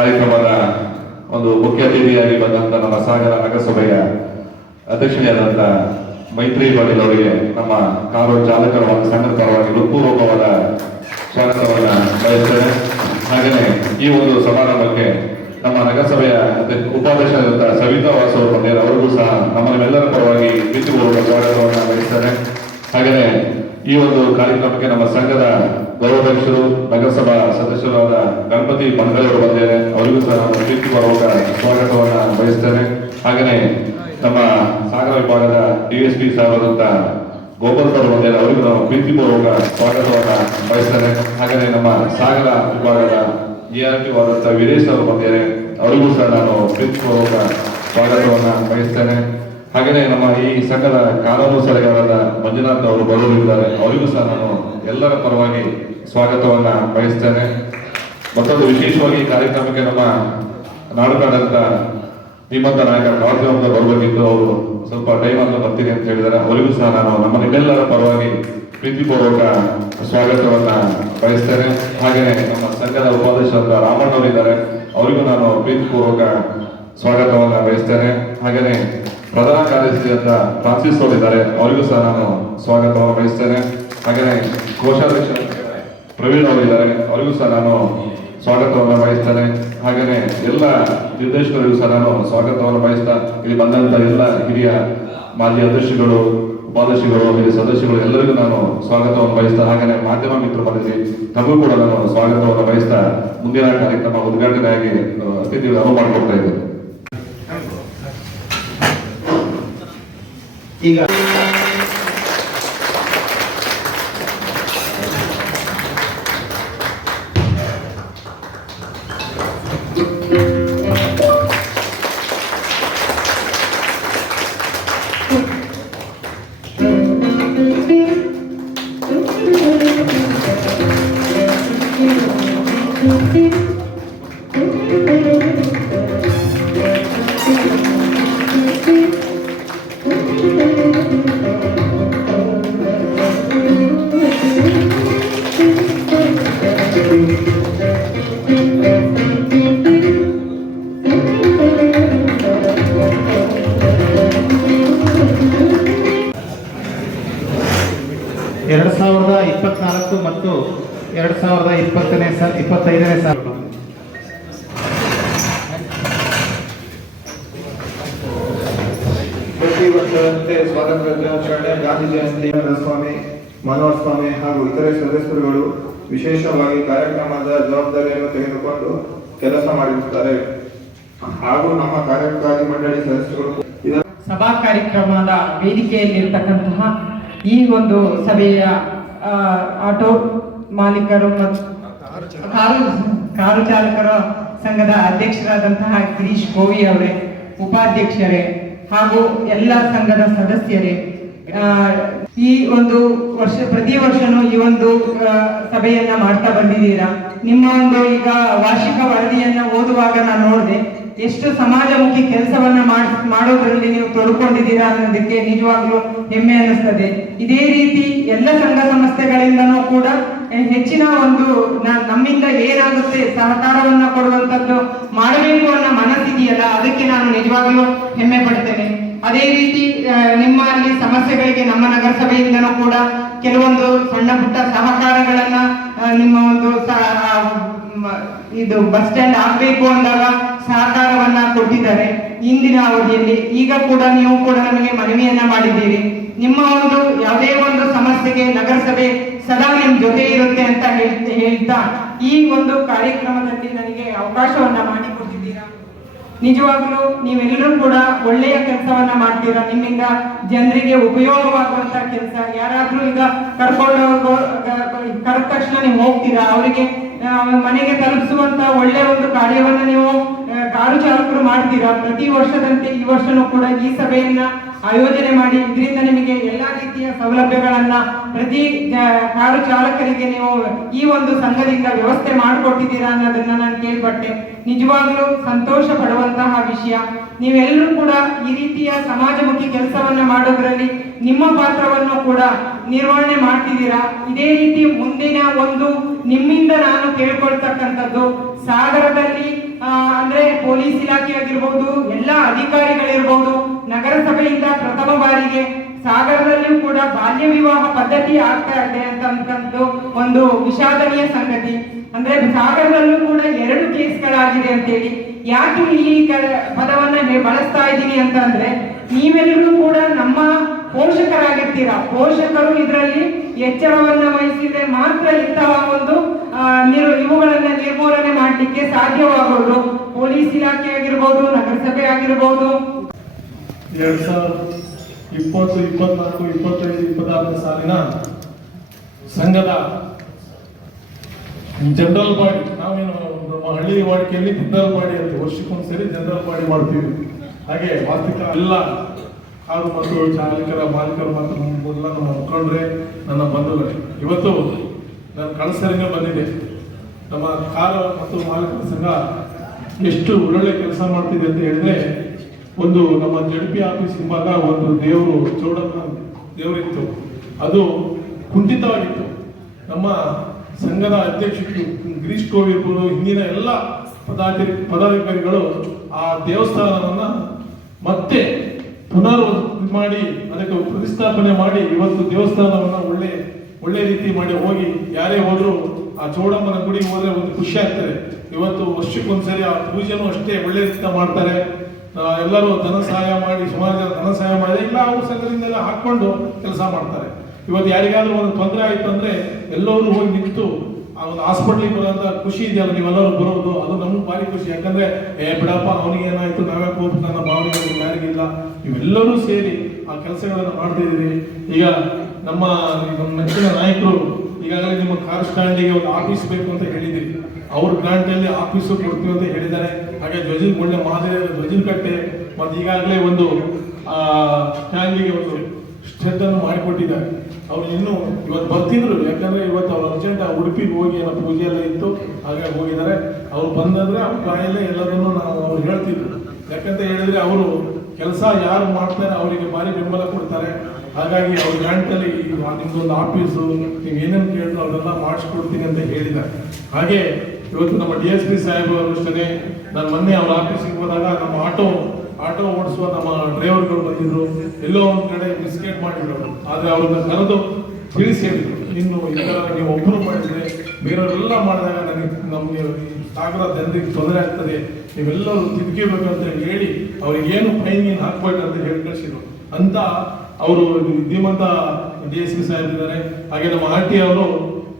ಕಾರ್ಯಕ್ರಮದ ಒಂದು ಮುಖ್ಯ ಅತಿಥಿಯಾಗಿ ಬಂದಂತ ನಮ್ಮ ಸಾಗರ ನಗರಸಭೆಯ ಅಧ್ಯಕ್ಷರಾದಂತ ಮೈತ್ರಿ ಪಾಟೀಲ್ ಅವರಿಗೆ ನಮ್ಮ ಕಾರು ಚಾಲಕರ ಸಂಘದ ಪರವಾಗಿ ಹೃತ್ಪೂರ್ವಕವಾದ ಸ್ವಾಗತವನ್ನ ಬಯಸ್ತೇನೆ. ಹಾಗೆಯೇ ಈ ಒಂದು ಸಮಾರಂಭಕ್ಕೆ ನಮ್ಮ ನಗರಸಭೆಯ ಉಪಾಧ್ಯಕ್ಷರಾದಂತಹ ಸವಿತಾ ವಾಸು ಅವರಿಗೂ ಸಹ ನಮ್ಮೆಲ್ಲರ ಪರವಾಗಿ ಪ್ರೀತಿಪೂರ್ವಕ ಸ್ವಾಗತವನ್ನ ಬಯಸ್ತೇನೆ. ಹಾಗೆಯೇ ಈ ಒಂದು ಕಾರ್ಯಕ್ರಮಕ್ಕೆ ನಮ್ಮ ಸಂಘದ ಗೌರವಾಧ್ಯಕ್ಷರು ನಗರಸಭಾ ಸದಸ್ಯರಾದ ಗಣಪತಿ ಬಂಗಳೆಯವರು ಬಂದಿದ್ದಾರೆ, ಅವರಿಗೂ ಸಹ ನಾನು ಪ್ರೀತಿಪೂರ್ವಕ ಸ್ವಾಗತವನ್ನ ಬಯಸ್ತೇನೆ. ಹಾಗೆಯೇ ನಮ್ಮ ಸಾಗರ ವಿಭಾಗದ DSP ಸಾಹೇಬರಾದಂತ ಗೋಪಾಲ್ ಸರ್ ಬಂದಿದ್ದಾರೆ, ಅವರಿಗೂ ನಾವು ಪ್ರೀತಿಪೂರ್ವಕ ಸ್ವಾಗತವನ್ನ ಬಯಸ್ತೇನೆ. ಹಾಗೆಯೇ ನಮ್ಮ ಸಾಗರ ವಿಭಾಗದ ERP ವಾದಂತ ವೀರೇಶ್ ಅವರು ಬಂದಿದ್ದಾರೆ, ಅವರಿಗೂ ಸಹ ನಾನು ಪ್ರೀತಿಪೂರ್ವಕ ಸ್ವಾಗತವನ್ನ ಬಯಸ್ತೇನೆ. ಹಾಗೆಯೇ ನಮ್ಮ ಈ ಸಂಘದ ಕಾನೂನು ಸಲಹೆಗಾರರಾದ ಮಂಜುನಾಥ್ ಅವರು ಬರುತ್ತಿದ್ದಾರೆ, ಅವರಿಗೂ ಸಹ ನಾನು ಎಲ್ಲರ ಪರವಾಗಿ ಸ್ವಾಗತವನ್ನ ಬಯಸ್ತೇನೆ. ಮತ್ತೊಂದು ವಿಶೇಷವಾಗಿ ಈ ಕಾರ್ಯಕ್ರಮಕ್ಕೆ ನಮ್ಮ ನಾಡುಕಾಡಂತ ಧೀಮಂತ ನಾಯಕ ಕಾರ್ಯಕ್ರಮದ ಬರಬೇಕಿದ್ದು ಅವರು ಸ್ವಲ್ಪ ಟೈಮ್ ಅನ್ನು ಬರ್ತೀನಿ ಅಂತ ಹೇಳಿದ್ದಾರೆ, ಅವರಿಗೂ ಸಹ ನಾನು ನಮ್ಮೆಲ್ಲರ ಪರವಾಗಿ ಪ್ರೀತಿಪೂರ್ವಕ ಸ್ವಾಗತವನ್ನ ಬಯಸ್ತೇನೆ. ಹಾಗೆಯೇ ನಮ್ಮ ಸಂಘದ ಉಪಾಧ್ಯಕ್ಷರಾದ ರಾಮಣ್ಣ ಅವರಿದ್ದಾರೆ, ಅವರಿಗೂ ನಾನು ಪ್ರೀತಿಪೂರ್ವಕ ಸ್ವಾಗತವನ್ನ ಬಯಸ್ತೇನೆ. ಹಾಗೆಯೇ ಪ್ರಧಾನ ಕಾರ್ಯದರ್ಶಿ ಅಂತ ಫ್ರಾನ್ಸಿಸ್ ಅವರಿದ್ದಾರೆ, ಅವರಿಗೂ ಸಹ ನಾನು ಸ್ವಾಗತವನ್ನು ಬಯಸ್ತೇನೆ. ಹಾಗೆಯೇ ಕೋಶಾಧ್ಯಕ್ಷ ಪ್ರವೀಣ್ ಅವರಿದ್ದಾರೆ, ಅವರಿಗೂ ಸಹ ನಾನು ಸ್ವಾಗತವನ್ನು ಬಯಸ್ತೇನೆ. ಹಾಗೆಯೇ ಎಲ್ಲ ನಿರ್ದೇಶಕರಿಗೂ ಸಹ ನಾನು ಸ್ವಾಗತವನ್ನು ಬಯಸ್ತಾ ಇಲ್ಲಿ ಬಂದಂತ ಎಲ್ಲ ಹಿರಿಯ ಮಾಜಿ ಅಧ್ಯಕ್ಷಗಳು, ಉಪಾಧ್ಯಕ್ಷಗಳು, ಹಿರಿಯ ಸದಸ್ಯರು ಎಲ್ಲರಿಗೂ ನಾನು ಸ್ವಾಗತವನ್ನು ಬಯಸ್ತಾ, ಹಾಗೆಯೇ ಮಾಧ್ಯಮ ಮಿತ್ರರು ಬಂದಿದ್ವಿ, ತಮಗೂ ಕೂಡ ನಾನು ಸ್ವಾಗತವನ್ನು ಬಯಸ್ತಾ ಮುಂದಿನ ಕಾರ್ಯಕ್ರಮ ಉದ್ಘಾಟನೆಯಾಗಿ ಅತಿಥಿಗಳು ಅನುವು ಮಾಡಿಕೊಡ್ತಾ ಇದ್ದೇನೆ. ಈಗ ಮತ್ತು 2025ನೇ ಸಾಲು ಪ್ರತಿ ವರ್ಷದಂತೆ ಸ್ವಾತಂತ್ರ್ಯ ದಿನಾಚರಣೆ, ಗಾಂಧಿ ಜಯಂತಿ, ಸ್ವಾಮಿ ಮನೋಹರ್ ಸ್ವಾಮಿ ಹಾಗೂ ಇತರೆ ಸದಸ್ಯರುಗಳು ವಿಶೇಷವಾಗಿ ಕಾರ್ಯಕ್ರಮದ ಜವಾಬ್ದಾರಿಯನ್ನು ತೆಗೆದುಕೊಂಡು ಕೆಲಸ ಮಾಡಿರುತ್ತಾರೆ. ಹಾಗೂ ನಮ್ಮ ಕಾರ್ಯಕಾರಿ ಮಂಡಳಿ ಸದಸ್ಯರು ಸಭಾ ಕಾರ್ಯಕ್ರಮದ ವೇದಿಕೆಯಲ್ಲಿರ್ತಕ್ಕಂತಹ ಈ ಒಂದು ಸಭೆಯ ಆಟೋ ಮಾಲೀಕರು ಮತ್ತು ಕಾರು ಚಾಲಕರ ಸಂಘದ ಅಧ್ಯಕ್ಷರಾದಂತಹ ಗಿರೀಶ್ ಕೋವಿ ಅವರೇ, ಉಪಾಧ್ಯಕ್ಷರೇ ಹಾಗೂ ಎಲ್ಲ ಸಂಘದ ಸದಸ್ಯರೇ, ಈ ಒಂದು ವರ್ಷ ಪ್ರತಿ ವರ್ಷನೂ ಈ ಒಂದು ಸಭೆಯನ್ನ ಮಾಡ್ತಾ ಬಂದಿದ್ದೀರಾ. ನಿಮ್ಮ ಒಂದು ಈಗ ವಾರ್ಷಿಕ ವರದಿಯನ್ನ ಓದುವಾಗ ನಾನು ನೋಡಿದೆ, ಎಷ್ಟು ಸಮಾಜಮುಖಿ ಕೆಲಸವನ್ನ ಮಾಡೋದ್ರಲ್ಲಿ ನೀವು ತೊಡ್ಕೊಂಡಿದ್ದೀರಾ ಅನ್ನೋದಕ್ಕೆ ನಿಜವಾಗ್ಲೂ ಹೆಮ್ಮೆ ಅನ್ನಿಸ್ತದೆ. ಇದೇ ರೀತಿ ಎಲ್ಲ ಸಂಘ ಸಂಸ್ಥೆಗಳಿಂದನೂ ಕೂಡ ಹೆಚ್ಚಿನ ಒಂದು ನಮ್ಮಿಂದ ಏನಾಗುತ್ತೆ ಸಹಕಾರವನ್ನ ಕೊಡುವಂತದ್ದು ಮಾಡಬೇಕು ಅನ್ನೋ ಮನಸ್ಸಿದೆಯಲ್ಲ, ಅದಕ್ಕೆ ನಾನು ನಿಜವಾಗ್ಲೂ ಹೆಮ್ಮೆ ಪಡ್ತೇನೆ. ಅದೇ ರೀತಿ ನಿಮ್ಮಲ್ಲಿ ಸಮಸ್ಯೆಗಳಿಗೆ ನಮ್ಮ ನಗರಸಭೆಯಿಂದನೂ ಕೂಡ ಕೆಲವೊಂದು ಸಣ್ಣ ಪುಟ್ಟ ಸಹಕಾರಗಳನ್ನ ನಿಮ್ಮ ಒಂದು ಇದು ಬಸ್ ಸ್ಟ್ಯಾಂಡ್ ಆಗ್ಬೇಕು ಅಂದಾಗ ಸಹಕಾರವನ್ನ ಕೊಟ್ಟಿದ್ದಾರೆ ಇಂದಿನ ಅವಧಿಯಲ್ಲಿ. ಈಗ ಕೂಡ ನೀವು ಕೂಡ ನಮಗೆ ಮನವಿಯನ್ನ ಮಾಡಿದ್ದೀರಿ. ನಿಮ್ಮ ಒಂದು ಯಾವುದೇ ಒಂದು ಸಮಸ್ಯೆಗೆ ನಗರಸಭೆ ಸದಾ ನಿಮ್ ಜೊತೆ ಇರುತ್ತೆ ಅಂತ ಹೇಳ್ತಾ ಈ ಒಂದು ಕಾರ್ಯಕ್ರಮದಲ್ಲಿ ನನಗೆ ಅವಕಾಶವನ್ನ ಮಾಡಿಕೊಟ್ಟಿದ್ದೀರಾ. ನಿಜವಾಗ್ಲೂ ನೀವೆಲ್ಲರೂ ಕೂಡ ಒಳ್ಳೆಯ ಕೆಲಸವನ್ನ ಮಾಡ್ತೀರಾ. ನಿಮ್ಮಿಂದ ಜನರಿಗೆ ಉಪಯೋಗವಾಗುವಂತ ಕೆಲಸ, ಯಾರಾದ್ರೂ ಈಗ ಕರೆದ ತಕ್ಷಣ ನೀವು ಹೋಗ್ತೀರಾ, ಅವರಿಗೆ ಮನೆಗೆ ತಲುಪಿಸುವಂತ ಒಳ್ಳೆಯ ಒಂದು ಕಾರ್ಯವನ್ನ ನೀವು ಕಾರು ಚಾಲಕರು ಮಾಡ್ತೀರಾ. ಪ್ರತಿ ವರ್ಷದಂತೆ ಈ ವರ್ಷನೂ ಕೂಡ ಈ ಸಭೆಯನ್ನ ಆಯೋಜನೆ ಮಾಡಿ ಇದರಿಂದ ನಿಮಗೆ ಎಲ್ಲಾ ರೀತಿಯ ಸೌಲಭ್ಯಗಳನ್ನ ಪ್ರತಿ ಕಾರು ಚಾಲಕರಿಗೆ ನೀವು ಈ ಒಂದು ಸಂಘದಿಂದ ವ್ಯವಸ್ಥೆ ಮಾಡಿಕೊಟ್ಟಿದ್ದೀರಾ ಅನ್ನೋದನ್ನ ನಾನು ಕೇಳ್ಪಟ್ಟೆ. ನಿಜವಾಗ್ಲೂ ಸಂತೋಷ ಪಡುವಂತಹ ವಿಷಯ. ನೀವೆಲ್ಲರೂ ಕೂಡ ಈ ರೀತಿಯ ಸಮಾಜಮುಖಿ ಕೆಲಸವನ್ನ ಮಾಡೋದ್ರಲ್ಲಿ ನಿಮ್ಮ ಪಾತ್ರವನ್ನು ಕೂಡ ನಿರ್ವಹಣೆ ಮಾಡ್ತಿದ್ದೀರಾ. ಇದೇ ರೀತಿ ಮುಂದಿನ ಒಂದು ನಿಮ್ಮಿಂದ ನಾನು ಕೇಳ್ಕೊಳ್ತಕ್ಕಂಥದ್ದು, ಸಾಗರದಲ್ಲಿ ಅಂದ್ರೆ ಪೊಲೀಸ್ ಇಲಾಖೆ ಆಗಿರ್ಬೋದು, ಎಲ್ಲ ಅಧಿಕಾರಿಗಳಿರ್ಬೋದು, ನಗರಸಭೆಯಿಂದ ಪ್ರಥಮ ಬಾರಿಗೆ ಸಾಗರದಲ್ಲಿಯೂ ಕೂಡ ಬಾಲ್ಯ ವಿವಾಹ ಪದ್ಧತಿ ಆಗ್ತಾ ಇದೆ ಅಂತಕ್ಕಂಥದ್ದು ಒಂದು ವಿಷಾದನೀಯ ಸಂಗತಿ. ಅಂದ್ರೆ ಸಾಗರದಲ್ಲೂ ಕೂಡ 2 ಕೇಸ್ಗಳಾಗಿದೆ ಅಂತೇಳಿ. ಯಾಕೆ ಈ ಪದವನ್ನ ಬಳಸ್ತಾ ಇದ್ದೀನಿ ಅಂತಂದ್ರೆ, ನೀವೆಲ್ಲರೂ ಕೂಡ ನಮ್ಮ ಪೋಷಕರಾಗಿರ್ತೀರಾ. ಪೋಷಕರು ಇದರಲ್ಲಿ ಎಚ್ಚರವನ್ನ ವಹಿಸಿದ್ರೆ ಮಾತ್ರ ಇಂತಹ ಒಂದು ಇವುಗಳನ್ನ ನಿರ್ಮೂಲನೆ ಮಾಡಲಿಕ್ಕೆ ಸಾಧ್ಯವಾಗೋದು. ಪೊಲೀಸ್ ಇಲಾಖೆ ಆಗಿರ್ಬೋದು, ನಗರಸಭೆ ಆಗಿರ್ಬೋದು. 2020, 24, 25, 26 ಸಾಲಿನ ಸಂಘದ ಜನರಲ್ ಬಾಡಿ, ನಾವೇನು ನಮ್ಮ ಹಳ್ಳಿ ವಾಡಿಕೆಯಲ್ಲಿ ಜನರಲ್ ಬಾಡಿ ಅಂತ ವರ್ಷಕ್ಕೊಂದ್ಸರಿ ಜನರಲ್ ಬಾಡಿ ಮಾಡ್ತೀವಿ. ಹಾಗೆ ವಾರ್ಷಿಕ ಎಲ್ಲ ಕಾರು ಮತ್ತು ಚಾಲಕರ ಮಾಲೀಕರು ಮತ್ತು ಎಲ್ಲ ನಮ್ಮ ಮುಖಂಡರೇ, ನನ್ನ ಬಂಧುಗಳೇ, ಇವತ್ತು ನಾನು ಕಳಸರಿನೇ ಬಂದಿದೆ. ನಮ್ಮ ಕಾರು ಮತ್ತು ಮಾಲೀಕರ ಸಂಘ ಎಷ್ಟು ಒಳ್ಳೊಳ್ಳೆ ಕೆಲಸ ಮಾಡ್ತಿದೆ ಅಂತ ಹೇಳಿದ್ರೆ, ಒಂದು ನಮ್ಮ JDP ಆಫೀಸ್ ಹಿಂಭಾಗ ಒಂದು ಚೌಡಮ್ಮ ದೇವರಿತ್ತು, ಅದು ಕುಂಠಿತವಾಗಿತ್ತು. ನಮ್ಮ ಸಂಘದ ಅಧ್ಯಕ್ಷರು ಗಿರೀಶ್ ಕೋವಿರ್ಬೋದು, ಹಿಂದಿನ ಎಲ್ಲ ಪದಾಧಿಕಾರಿಗಳು ಆ ದೇವಸ್ಥಾನವನ್ನ ಮತ್ತೆ ಪುನರ್ ಮಾಡಿ ಅದಕ್ಕೆ ಪ್ರತಿಷ್ಠಾಪನೆ ಮಾಡಿ ಇವತ್ತು ದೇವಸ್ಥಾನವನ್ನ ಒಳ್ಳೆ ರೀತಿ ಮಾಡಿ ಹೋಗಿ ಯಾರೇ ಹೋದ್ರು ಆ ಚೌಡಮ್ಮನ ಗುಡಿಗೆ ಹೋದ್ರೆ ಒಂದು ಖುಷಿ ಆಗ್ತದೆ. ಇವತ್ತು ವರ್ಷಕ್ಕೊಂದ್ಸರಿ ಆ ಪೂಜೆನೂ ಅಷ್ಟೇ ಒಳ್ಳೆ ರೀತಿ ಮಾಡ್ತಾರೆ. ಎಲ್ಲರೂ ಧನ ಸಹಾಯ ಮಾಡಿ, ಸುಮಾರು ಜನ ಧನ ಸಹಾಯ ಮಾಡಿ ಇಲ್ಲ ಅವ್ರ ಸಂಘದಿಂದೆಲ್ಲ ಹಾಕೊಂಡು ಕೆಲಸ ಮಾಡ್ತಾರೆ. ಇವತ್ತು ಯಾರಿಗಾದ್ರೂ ಒಂದು ತೊಂದರೆ ಆಯ್ತು ಅಂದ್ರೆ ಎಲ್ಲರೂ ಹೋಗಿ ನಿಂತು ಆ ಒಂದು ಹಾಸ್ಪಿಟ್ಲಿಗೆ ಬರೋಂಥ ಖುಷಿ ಇದೆಯಲ್ಲ, ನೀವೆಲ್ಲರೂ ಬರೋದು, ಅದು ನಮ್ಗೆ ಭಾರಿ ಖುಷಿ. ಯಾಕಂದ್ರೆ ಬಿಡಪ್ಪ ಅವನಿಗೆ ಏನಾಯ್ತು, ನಾವ್ಯಾಕೆ ಹೋಗ್ಬೇಕು, ನನ್ನ ಭಾವನೆಗಳು ಯಾರಿಗಿಲ್ಲ, ನೀವೆಲ್ಲರೂ ಸೇರಿ ಆ ಕೆಲಸಗಳನ್ನು ಮಾಡ್ತಿದ್ದೀರಿ. ಈಗ ನಮ್ಮ ನೆಚ್ಚಿನ ನಾಯಕರು ಈಗಾಗಲೇ ನಿಮ್ಮ ಕಾರ್ ಸ್ಟ್ಯಾಂಡಿಗೆ ಒಂದು ಆಫೀಸ್ ಬೇಕು ಅಂತ ಹೇಳಿದ್ರಿ. ಅವ್ರ ಗ್ರಾಂಟಲ್ಲಿ ಆಫೀಸು ಕೊಡ್ತೀವಿ ಅಂತ ಹೇಳಿದ್ದಾರೆ. ಹಾಗೆ ಧ್ವಜನ್ ಒಳ್ಳೆ ಮಾದರಿಯ ಧ್ವಜನ್ ಕಟ್ಟೆ ಮತ್ತು ಈಗಾಗಲೇ ಒಂದು ಸ್ಟ್ಯಾಂಡಿಗೆ ಒಂದು ಸ್ಟೆಡ್ ಅನ್ನು ಮಾಡಿಕೊಟ್ಟಿದ್ದಾರೆ. ಅವ್ರು ಇನ್ನೂ ಇವತ್ತು ಬರ್ತಿದ್ರು, ಯಾಕಂದ್ರೆ ಇವತ್ತು ಅವ್ರು ಅರ್ಜೆಂಟ್ ಉಡುಪಿಗೆ ಹೋಗಿ ಏನೋ ಪೂಜೆ ಎಲ್ಲ ಇತ್ತು, ಹಾಗಾಗಿ ಹೋಗಿದ್ದಾರೆ. ಅವ್ರು ಬಂದಂದ್ರೆ ಅವ್ರ ಬಾಯಲ್ಲೇ ಎಲ್ಲದನ್ನು ನಾವು ಅವ್ರು ಹೇಳ್ತಿದ್ರು. ಯಾಕಂತ ಹೇಳಿದ್ರೆ ಅವರು ಕೆಲಸ ಯಾರು ಮಾಡ್ತಾರೆ ಅವರಿಗೆ ಭಾರಿ ಬೆಂಬಲ ಕೊಡ್ತಾರೆ. ಹಾಗಾಗಿ ಅವ್ರ ಗ್ರಾಂಟಲ್ಲಿ ನಿಮ್ದೊಂದು ಆಫೀಸು ನೀವು ಏನೇನು ಕೇಳಿದ್ರು ಅವರೆಲ್ಲ ಮಾಡಿಸ್ಕೊಡ್ತೀನಿ ಅಂತ ಹೇಳಿದ್ದಾರೆ. ಹಾಗೆ ಇವತ್ತು ನಮ್ಮ DSP ಸಾಹೇಬರು ಅಷ್ಟೇ, ನಾನು ಮೊನ್ನೆ ಅವ್ರ ಆಫೀಸಿಗೆ ಹೋದಾಗ ನಮ್ಮ ಆಟೋ ಓಡಿಸುವ ನಮ್ಮ ಡ್ರೈವರ್ಗಳು ಬಂದಿದ್ರು. ಎಲ್ಲೋ ಒಂದು ಕಡೆ ಮಿಸ್ಗೇಟ್ ಮಾಡಿದ್ರು, ಆದರೆ ಅವ್ರನ್ನ ಕರೆದು ತಿಳಿಸಿ ಹೇಳಿದ್ರು, ಇನ್ನು ಈ ಥರ ನೀವು ಒಬ್ಬರು ಮಾಡಿದ್ರೆ ಬೇರೆಯವರೆಲ್ಲ ಮಾಡಿದಾಗ ನಮಗೆ ಸಾಗರ ಜನರಿಗೆ ತೊಂದರೆ ಆಗ್ತದೆ, ನೀವೆಲ್ಲರೂ ತಿದ್ಕೋಬೇಕಂತ ಹೇಳಿ ಅವ್ರಿಗೇನು ಫೈನ್ ಹಾಕ್ಬೇಕು ಅಂತ ಹೇಳಿ ಕಳಿಸಿದ್ರು ಅಂತ ಅವರು ಧೀಮಂತ DSP ಸಾಹೇಬ್ ಇದ್ದಾರೆ. ಹಾಗೆ ನಮ್ಮ RT ಅವರು